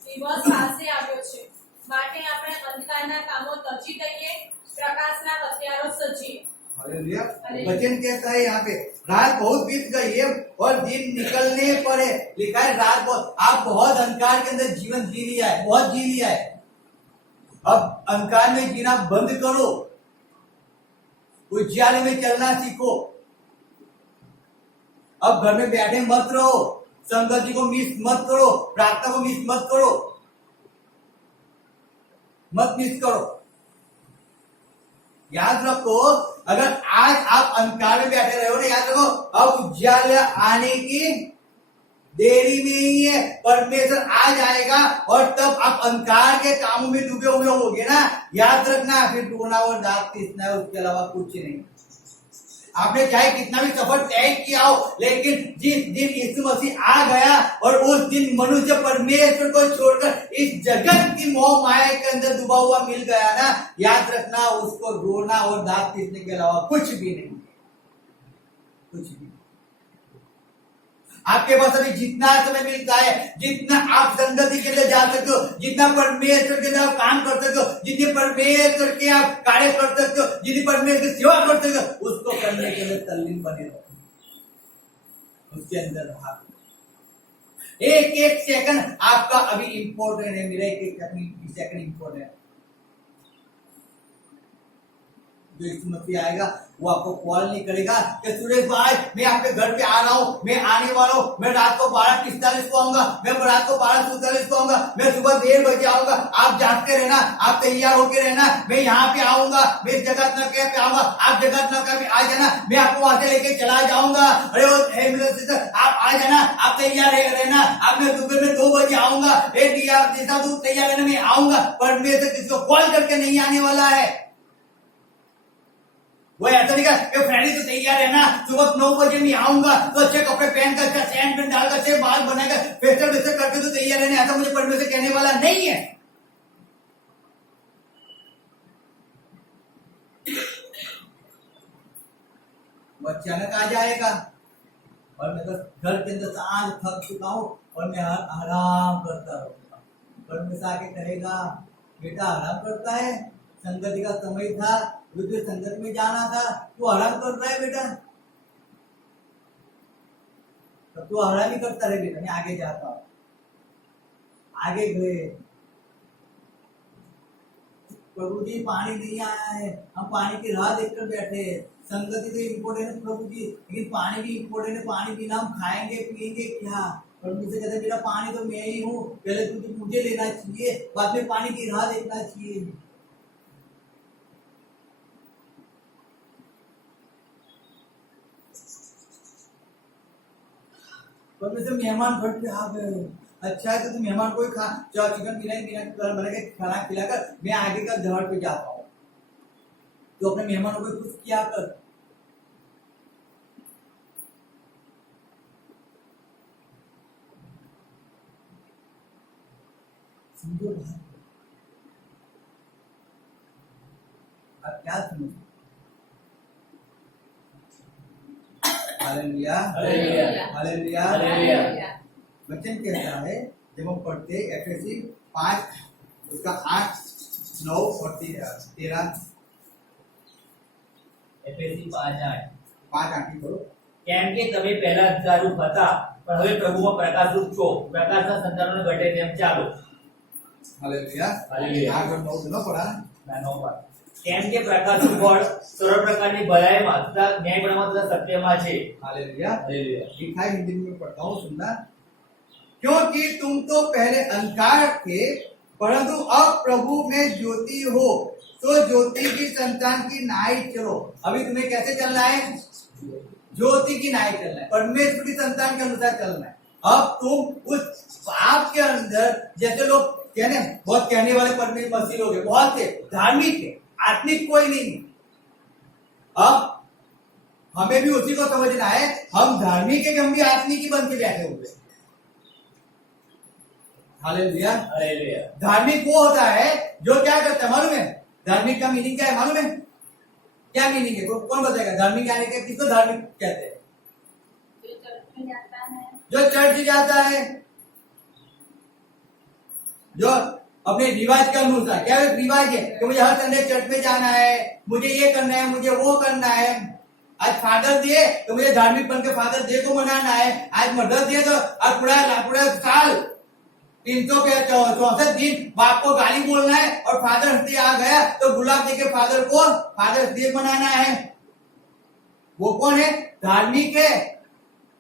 દિવસ પાસે આવ્યો છે, માટે આપણે અંધકારના કામો ત્યજી દઈએ, પ્રકાશના હથિયારો સજીએ। हालेलुया। वचन कहता है यहाँ पे रात बहुत बीत गई है और दिन निकलने पर है। लिखा है रात बहुत, आप बहुत अंधकार के अंदर जीवन जी लिया है, बहुत जी लिया है। अब अंधकार में जीना बंद करो, उजियाले में चलना सीखो। अब घर में बैठे मत रहो, संगति को मिस मत करो, प्रार्थना को मिस मत करो, मत मिस करो। याद रखो, अगर आज आप अंधकार में बैठे रहे हो ना, याद रखो अब उजाले आने की देरी में ही है। परमेश्वर आ जाएगा और तब आप अंधकार के कामों में डूबे हुए होगे ना, याद रखना फिर रोना और दाग तीसना है, उसके अलावा कुछ नहीं। आपने चाहे कितना भी सफर तय किया हो, लेकिन जिस दिन यीशु मसीह आ गया और उस दिन मनुष्य परमेश्वर को छोड़कर इस जगत की मोह माया के अंदर डूबा हुआ मिल गया ना, याद रखना उसको रोना और दांत पीसने के अलावा कुछ भी नहीं, कुछ भी। आपके पास अभी जितना समय मिलता है, जितना आप संगति के लिए जा सकते हो, जितना परमेश्वर के लिए आप काम कर सकते हो, जितने परमेश्वर के आप कार्य कर सकते हो, जितनी परमेश्वर की सेवा कर सकते हो, उसको करने के लिए तल्लीन बने रहो, उसके अंदर भाग। एक एक सेकंड आपका अभी इंपॉर्टेंट है, मेरा एक एक सेकंड इंपॉर्टेंट है। जो यीशु मसीह आएगा वो आपको कॉल नहीं करेगा कि सुरेश भाई मैं आपके घर पे आ रहा हूँ, मैं आने वाला हूँ, मैं रात को 12:45 को आऊंगा, मैं रात को 12:47 को आऊंगा, मैं सुबह 1:30 बजे आऊंगा, आप जागते रहना, आप तैयार होके रहना, मैं यहाँ पे आऊंगा, मैं जगत नगर पे आऊंगा, आप जगत नगर पे आ जाना, मैं आपको वहां से लेके चला जाऊंगा। अरे वो आप आ जाना, आप तैयार रहना, आप मैं दोपहर में 2 बजे आऊंगा, तैयार रहना, मैं आऊंगा। परमेश्वर किसको कॉल करके नहीं आने वाला है। वो ऐसा नहीं कि फ्रेंडी तो तैयार है ना, सुबह 9 बजे मैं आऊंगा तो अच्छे कपड़े पहनकर, अच्छा सैंड पेंट डालकर, अच्छे बाल बनाकर, फेस्टर वेस्टर करके तो तैयार है ना, ऐसा मुझे परमेश्वर कहने वाला नहीं है। वो अचानक आ जाएगा और मैं बस घर के अंदर आज थक चुका हूं और मैं आराम करता रहूंगा। परमेश्वर आके कहेगा बेटा आराम करता है, संगति का समय था, तुझे संगत में जाना था, तू आराम कर रहा है बेटा, तब तू आराम ही करता रहे बेटा, मैं आगे जाता हूं। आगे गए, प्रभु जी पानी नहीं आया है, हम पानी की राह देखकर बैठे हैं। संगति तो इम्पोर्टेंट है प्रभु जी, लेकिन पानी भी इम्पोर्टेंट है, पानी बिना हम खाएंगे पिएंगे क्या। प्रभु से कहते हैं बेटा पानी तो मैं ही हूँ, पहले तुझे मुझे लेना चाहिए, बाद में पानी की राह देखना चाहिए। परमेश्वर मेहमान घर पे आ गए, अच्छा है तो तुम मेहमान को ही खा चिकन बिरयानी बना के खाना खिलाकर मैं आगे का घर पे जाता हूँ, तो अपने मेहमानों को कुछ किया कर। समझो आप क्या समझो। Hallelujah, hallelujah, hallelujah, hallelujah. वचन कहता है जब हम पढ़ते एफएसी 5 उसका 8, 9 और 13। એફએસી 5:8 5 આંટી બોલો। કેમ કે તમે પહેલા અંધારું હતા પણ હવે પ્રભુમાં પ્રકાશરૂપ છો, પ્રકાશના સંતાનોને ઘટે તેમ ચાલો। Hallelujah, hallelujah. 8 और 9 दोनों पढ़ा। નાનો વાત। કેમ કે પ્રકાશનું ફળ સર્વ પ્રકારની ભલાઈમાં તથા ન્યાયપણમાં તથા સત્યમાં છે। Hallelujah, hallelujah. लिखा है हिंदी में पढ़ता हूँ, सुनना। क्योंकि तुम तो पहले अंधकार थे परंतु अब प्रभु में ज्योति हो, तो ज्योति की संतान की नाई चलो। अभी तुम्हें कैसे चलना है? ज्योति की नाई चलना है, परमेश्वर की संतान के अनुसार चलना है। अब तुम उस पाप के अंदर, जैसे लोग कहने बहुत कहने वाले परमेश्वर मसीह लोग हैं, बहुत थे, धार्मिक है, आत्मिक कोई नहीं है। अब हमें भी उसी को समझना है, हम धार्मिक है कि हम भी आत्मिक ही बन के बैठे हुए। Hallelujah, hallelujah. धार्मिक वो होता है जो क्या करता है मालूम है? धार्मिक का मीनिंग क्या है मालूम है? क्या मीनिंग है? कौन बताएगा? धार्मिक यानी कि किसको धार्मिक कहते हैं? जो चर्च में जाता है, जो चर्च जाता है, जो अपने रिवाज के अनुसार। क्या रिवाज है कि मुझे हर संडे चर्च में जाना है, मुझे ये करना है, मुझे वो करना है। आज फादर डे तो मुझे धार्मिक बन के फादर डे को मनाना है। आज मदर्स डे तो आज पूरा साल 364 दिन बाप को गाली बोलना है और फादर्स डे आ गया तो गुलाब दे के फादर को फादर्स डे मनाना है। वो कौन है? धार्मिक है।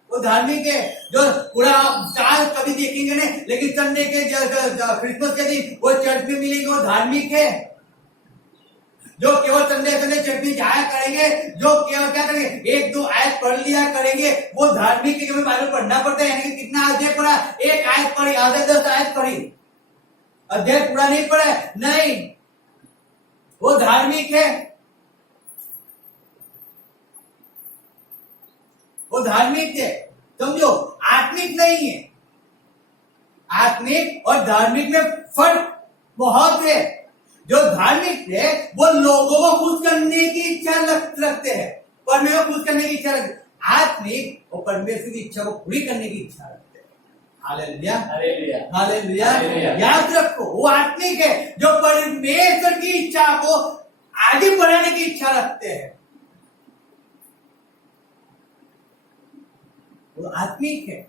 वो धार्मिक है जो पूरा साल कभी देखेंगे नहीं, लेकिन संडे के क्रिसमस के दिन वो चर्च में मिलेंगे, वो धार्मिक है। जो केवल संडे चर्च में जाया करेंगे, जो केवल क्या करेंगे, एक दो आयत पढ़ लिया करेंगे, वो धार्मिक है। बाइबल पढ़ना पड़ता है, यानी कि कितना अध्याय पढ़ा? एक आयत पढ़ी, आधे 10 आयत पढ़ी, अध्याय पूरा नहीं पढ़ा नहीं, वो धार्मिक है। वो धार्मिक है, समझो, आत्मिक नहीं है। आत्मिक और धार्मिक में फर्क बहुत है। जो धार्मिक है वो लोगों को खुश करने की इच्छा रखते हैं, परमेश्वर को खुश करने की इच्छा रखते हैं। आत्मिक और परमेश्वर की इच्छा को पूरी करने की इच्छा रखते हैं। Hallelujah, hallelujah, hallelujah. हालेलुया। याद रखो, वो आत्मिक है जो परमेश्वर की इच्छा को आगे बढ़ाने की इच्छा रखते हैं। वो आत्मिक है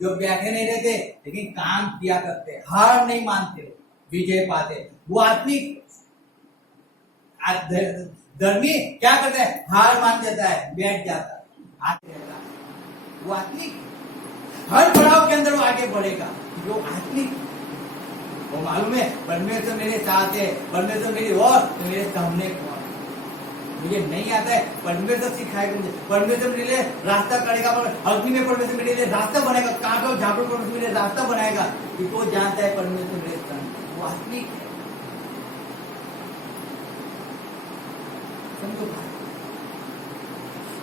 जो बैठे नहीं रहते लेकिन काम किया करते, हार नहीं मानते, विजय पाते, वो आत्मिक। धर्मी क्या करता है? हार मान देता है, बैठ जाता है, वो आत्मिक। हर पड़ाव के अंदर वो आगे बढ़ेगा। जो आत्मिक, वो मालूम है परमेश्वर मेरे साथ है, परमेश्वर मेरी और तो मेरे सामने कौन? मुझे नहीं आता है, परमेश्वर सिखाएगा मुझे। परमेश्वर मेरे लिए रास्ता करेगा, अग्नि में परमेश्वर मेरे लिए रास्ता बनाएगा, कांटों और झाड़ों परमेश्वर मेरे लिए रास्ता बनाएगा, क्योंकि वो जानता है परमेश्वर मेरे साथ। वो आत्मिक है। समझो,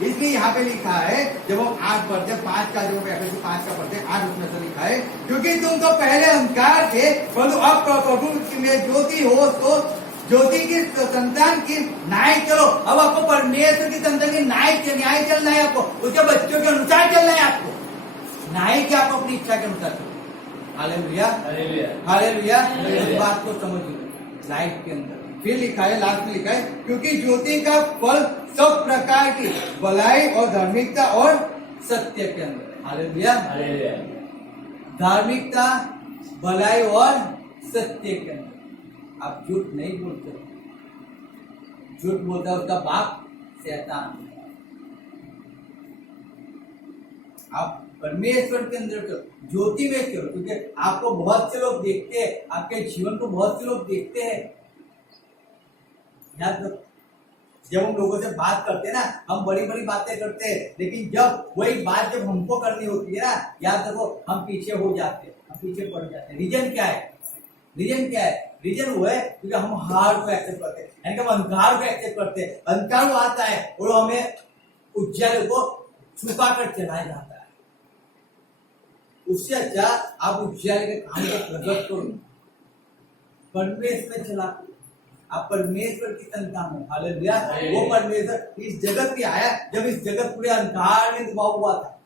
इसलिए यहाँ पे लिखा है, जब हम 8 पढ़ते 5 का, जब हम 5 का पढ़ते 8 उसमें से लिखा है, क्योंकि तुम तो पहले अंधकार थे परंतु अब प्रभु में ज्योति हो, तो ज्योति की संतान की न्याय चलो। अब आपको परमेश्वर की संतान की न्याय चलना है, आपको उसके बच्चों के अनुसार चलना है। आपको न्याय क्या? आपको अपनी इच्छा के अनुसार चलो। Hallelujah, hallelujah, hallelujah. इस बात को समझिए लाइफ के अंदर। फिर लिखा है, लास्ट में लिखा है, क्योंकि ज्योति का फल सब प्रकार की भलाई और धार्मिकता और सत्य के अंदर। Hallelujah, hallelujah. धार्मिकता, भलाई और सत्य के अंदर। आप झूठ नहीं बोलते, झूठ बोलता है उसका बाप शैतान। आप परमेश्वर के अंदर चलो, ज्योति में चलो, क्योंकि आपको बहुत से लोग देखते हैं, आपके जीवन को बहुत से लोग देखते हैं। याद रखो, जब हम लोगों से बात करते हैं ना, हम बड़ी बड़ी बातें करते हैं, लेकिन जब वही बात जब हमको करनी होती है ना, याद रखो, हम पीछे हो जाते हैं, हम पीछे पड़ जाते हैं। रीजन क्या है? रीजन क्या है? रीजन वो है क्योंकि हम हार को एक्सेप्ट करते हैं, यानी कि हम अंधकार को एक्सेप्ट करते हैं। अंधकार वो आता है और हमें उज्जैल को छुपा कर चलाया जाता है। उससे अच्छा आप उज्जैल के काम को प्रकट करो, परमेश्वर में चला। आप परमेश्वर की संतान हो। हालेलुया। वो परमेश्वर इस जगत में आया, जब इस जगत पूरे अंधकार में डूबा हुआ था,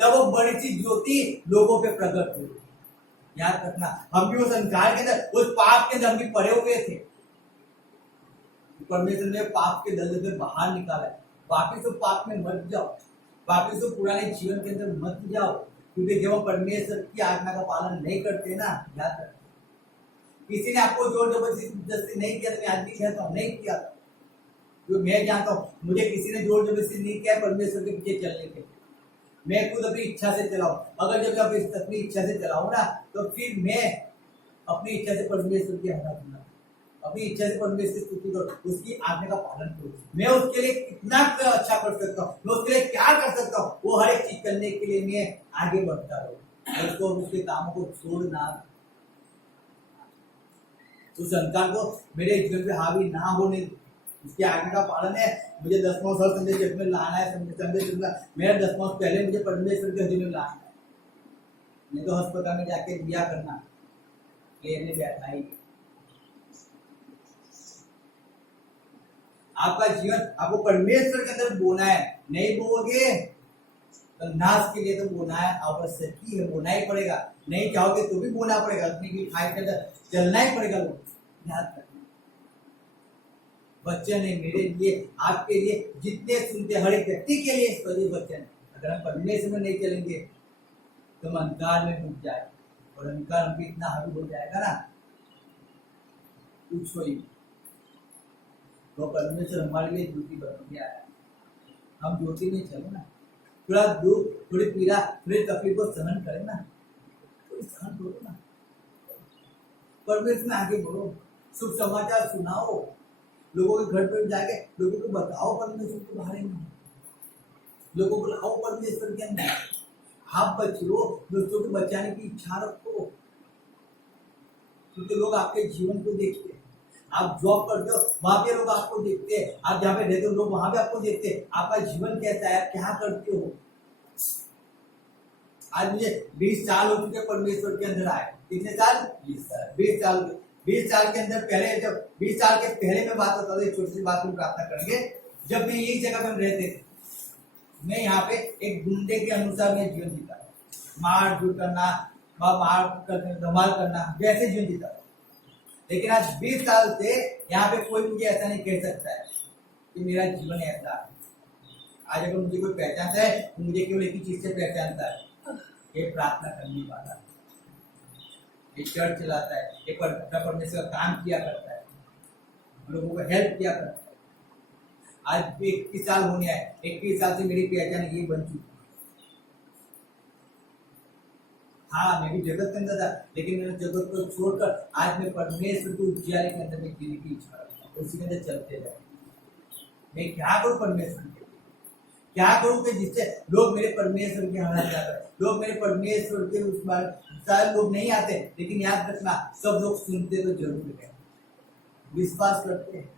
तब वो बड़ी सी ज्योति लोगों पे प्रकट हुई। याद रखना, हम भी उस अंधकार के अंदर, उस पाप के अंदर हम भी पड़े हुए थे। परमेश्वर ने पाप के दलदल से बाहर निकाला है। वापिस तो पाप में मत जाओ, वापिस तो पुराने जीवन के अंदर मत जाओ, क्योंकि जब हम परमेश्वर की आज्ञा का पालन नहीं करते ना, याद रखना, किसी ने आपको जोर जबरदस्ती नहीं किया, तो मैं आज भी कहता हूँ नहीं किया था। जो मैं जानता हूँ, मुझे किसी ने जोर जबरदस्ती नहीं किया परमेश्वर के पीछे चलने के। मैं खुद अपनी इच्छा से चलाऊं। अगर जब मैं अपनी इच्छा से चलाऊं ना, तो फिर मैं अपनी इच्छा से परमेश्वर की आराधना, अपनी इच्छा से परमेश्वर की स्तुति करूं, उसकी आज्ञा का पालन करूं। मैं उसके लिए कितना अच्छा कर सकता हूँ, मैं उसके लिए क्या कर सकता हूँ, वो हर एक चीज करने के लिए मैं आगे बढ़ता रहूं। उसको उसके कामों को छोड़ना, उस संतान को मेरे जीवन पे हावी ना होने, उसकी आज्ञा का पालन है। मुझे 10 मास हर संडे चर्च में लाना है, संडे चलना, मेरा 10 मास पहले मुझे परमेश्वर के हृदय में लाना है। नहीं तो अस्पताल में जाके दिया करना, लेने बैठना ही। आपका जीवन आपको परमेश्वर के अंदर बोना है। नहीं बोओगे तो नाश के लिए तो बोना है आवश्यक ही है, बोना ही पड़ेगा। नहीं चाहोगे तो भी बोना पड़ेगा, अपनी भी फाइट के अंदर चलना ही पड़ेगा। लोग याद रखना, वचन है मेरे लिए, आपके लिए, जितने सुनते हर एक व्यक्ति के लिए इस वचन। अगर हम परमेश्वर में नहीं चलेंगे तो हम अंधकार में डूब जाए, और अंधकार हमको इतना हावी हो जाएगा ना, कुछ ही। तो परमेश्वर हमारे लिए ज्योति बन गया है, हम ज्योति में चले ना, थोड़ा दुख, थोड़ी पीड़ा, थोड़ी तकलीफ को सहन करें ना, थोड़ी सहन करो ना, परमेश्वर में आगे बढ़ो, शुभ समाचार सुनाओ, लोगों के घर पर जाके लोगों को बताओ परमेश्वर के बारे में, लोगों को लाओ परमेश्वर के अंदर। आप बचो, दोस्तों को बचाने की इच्छा रखो, क्योंकि लोग आपके जीवन को देखते हैं। आप जॉब करते हो, वहां पे लोग आपको देखते हैं, आप जहाँ पे रहते हो लोग वहां पे आपको देखते हैं, आपका जीवन कैसा है, आप क्या करते हो। आज मुझे 20 साल हो चुके परमेश्वर के अंदर आए। कितने साल? 20 साल। 20 साल के अंदर पहले, जब 20 साल के पहले में बात होता था, एक छोटी सी बात को प्रार्थना करेंगे। जब मैं एक जगह पे रहते थे, मैं यहाँ पे एक गुंडे के अनुसार मैं जीवन जीता, मार झूठ करना, धमाल करना, वैसे जीवन जीता। लेकिन आज 20 साल से यहाँ पे कोई मुझे ऐसा नहीं कह सकता है कि मेरा जीवन ऐसा है। आज अगर मुझे कोई पहचानता है तो मुझे केवल एक ही चीज से पहचानता है, ये प्रार्थना करने वाला, ये चर्च चलाता है, ये परमेश्वर का काम किया करता है, लोगों को हेल्प किया करता है। आज 21 साल होने आए, 21 साल से मेरी पहचान ये बन चुकी। हाँ, मैं भी जगत के अंदर था, लेकिन मैंने जगत को छोड़कर आज मैं परमेश्वर को उजियारे के अंदर में जीने की इच्छा रखता हूँ, उसी के अंदर चलते जाए। मैं क्या करूँ परमेश्वर के लिए, क्या करूँ कि जिससे लोग मेरे परमेश्वर के हाथ जाकर, लोग मेरे परमेश्वर के उस बार, सारे लोग नहीं आते, लेकिन याद रखना सब लोग सुनते तो जरूर है, विश्वास करते हैं,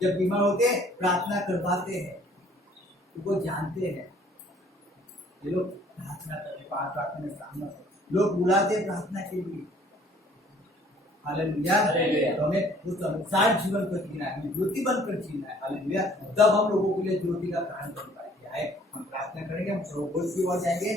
जब बीमार होते हैं प्रार्थना करवाते हैं, उनको जानते हैं, ये लोग प्रार्थना करते, प्रार्थना में शामिल, लोग बुलाते हैं प्रार्थना के लिए। हालेलुया। तो हमें उस अनुसार जीवन को जीना है, हमें ज्योति बनकर जीना है। हालेलुया। तब हम लोगों के लिए ज्योति का कारण बन पाएंगे। हम प्रार्थना करेंगे, हम प्रोग्रेस की ओर जाएंगे।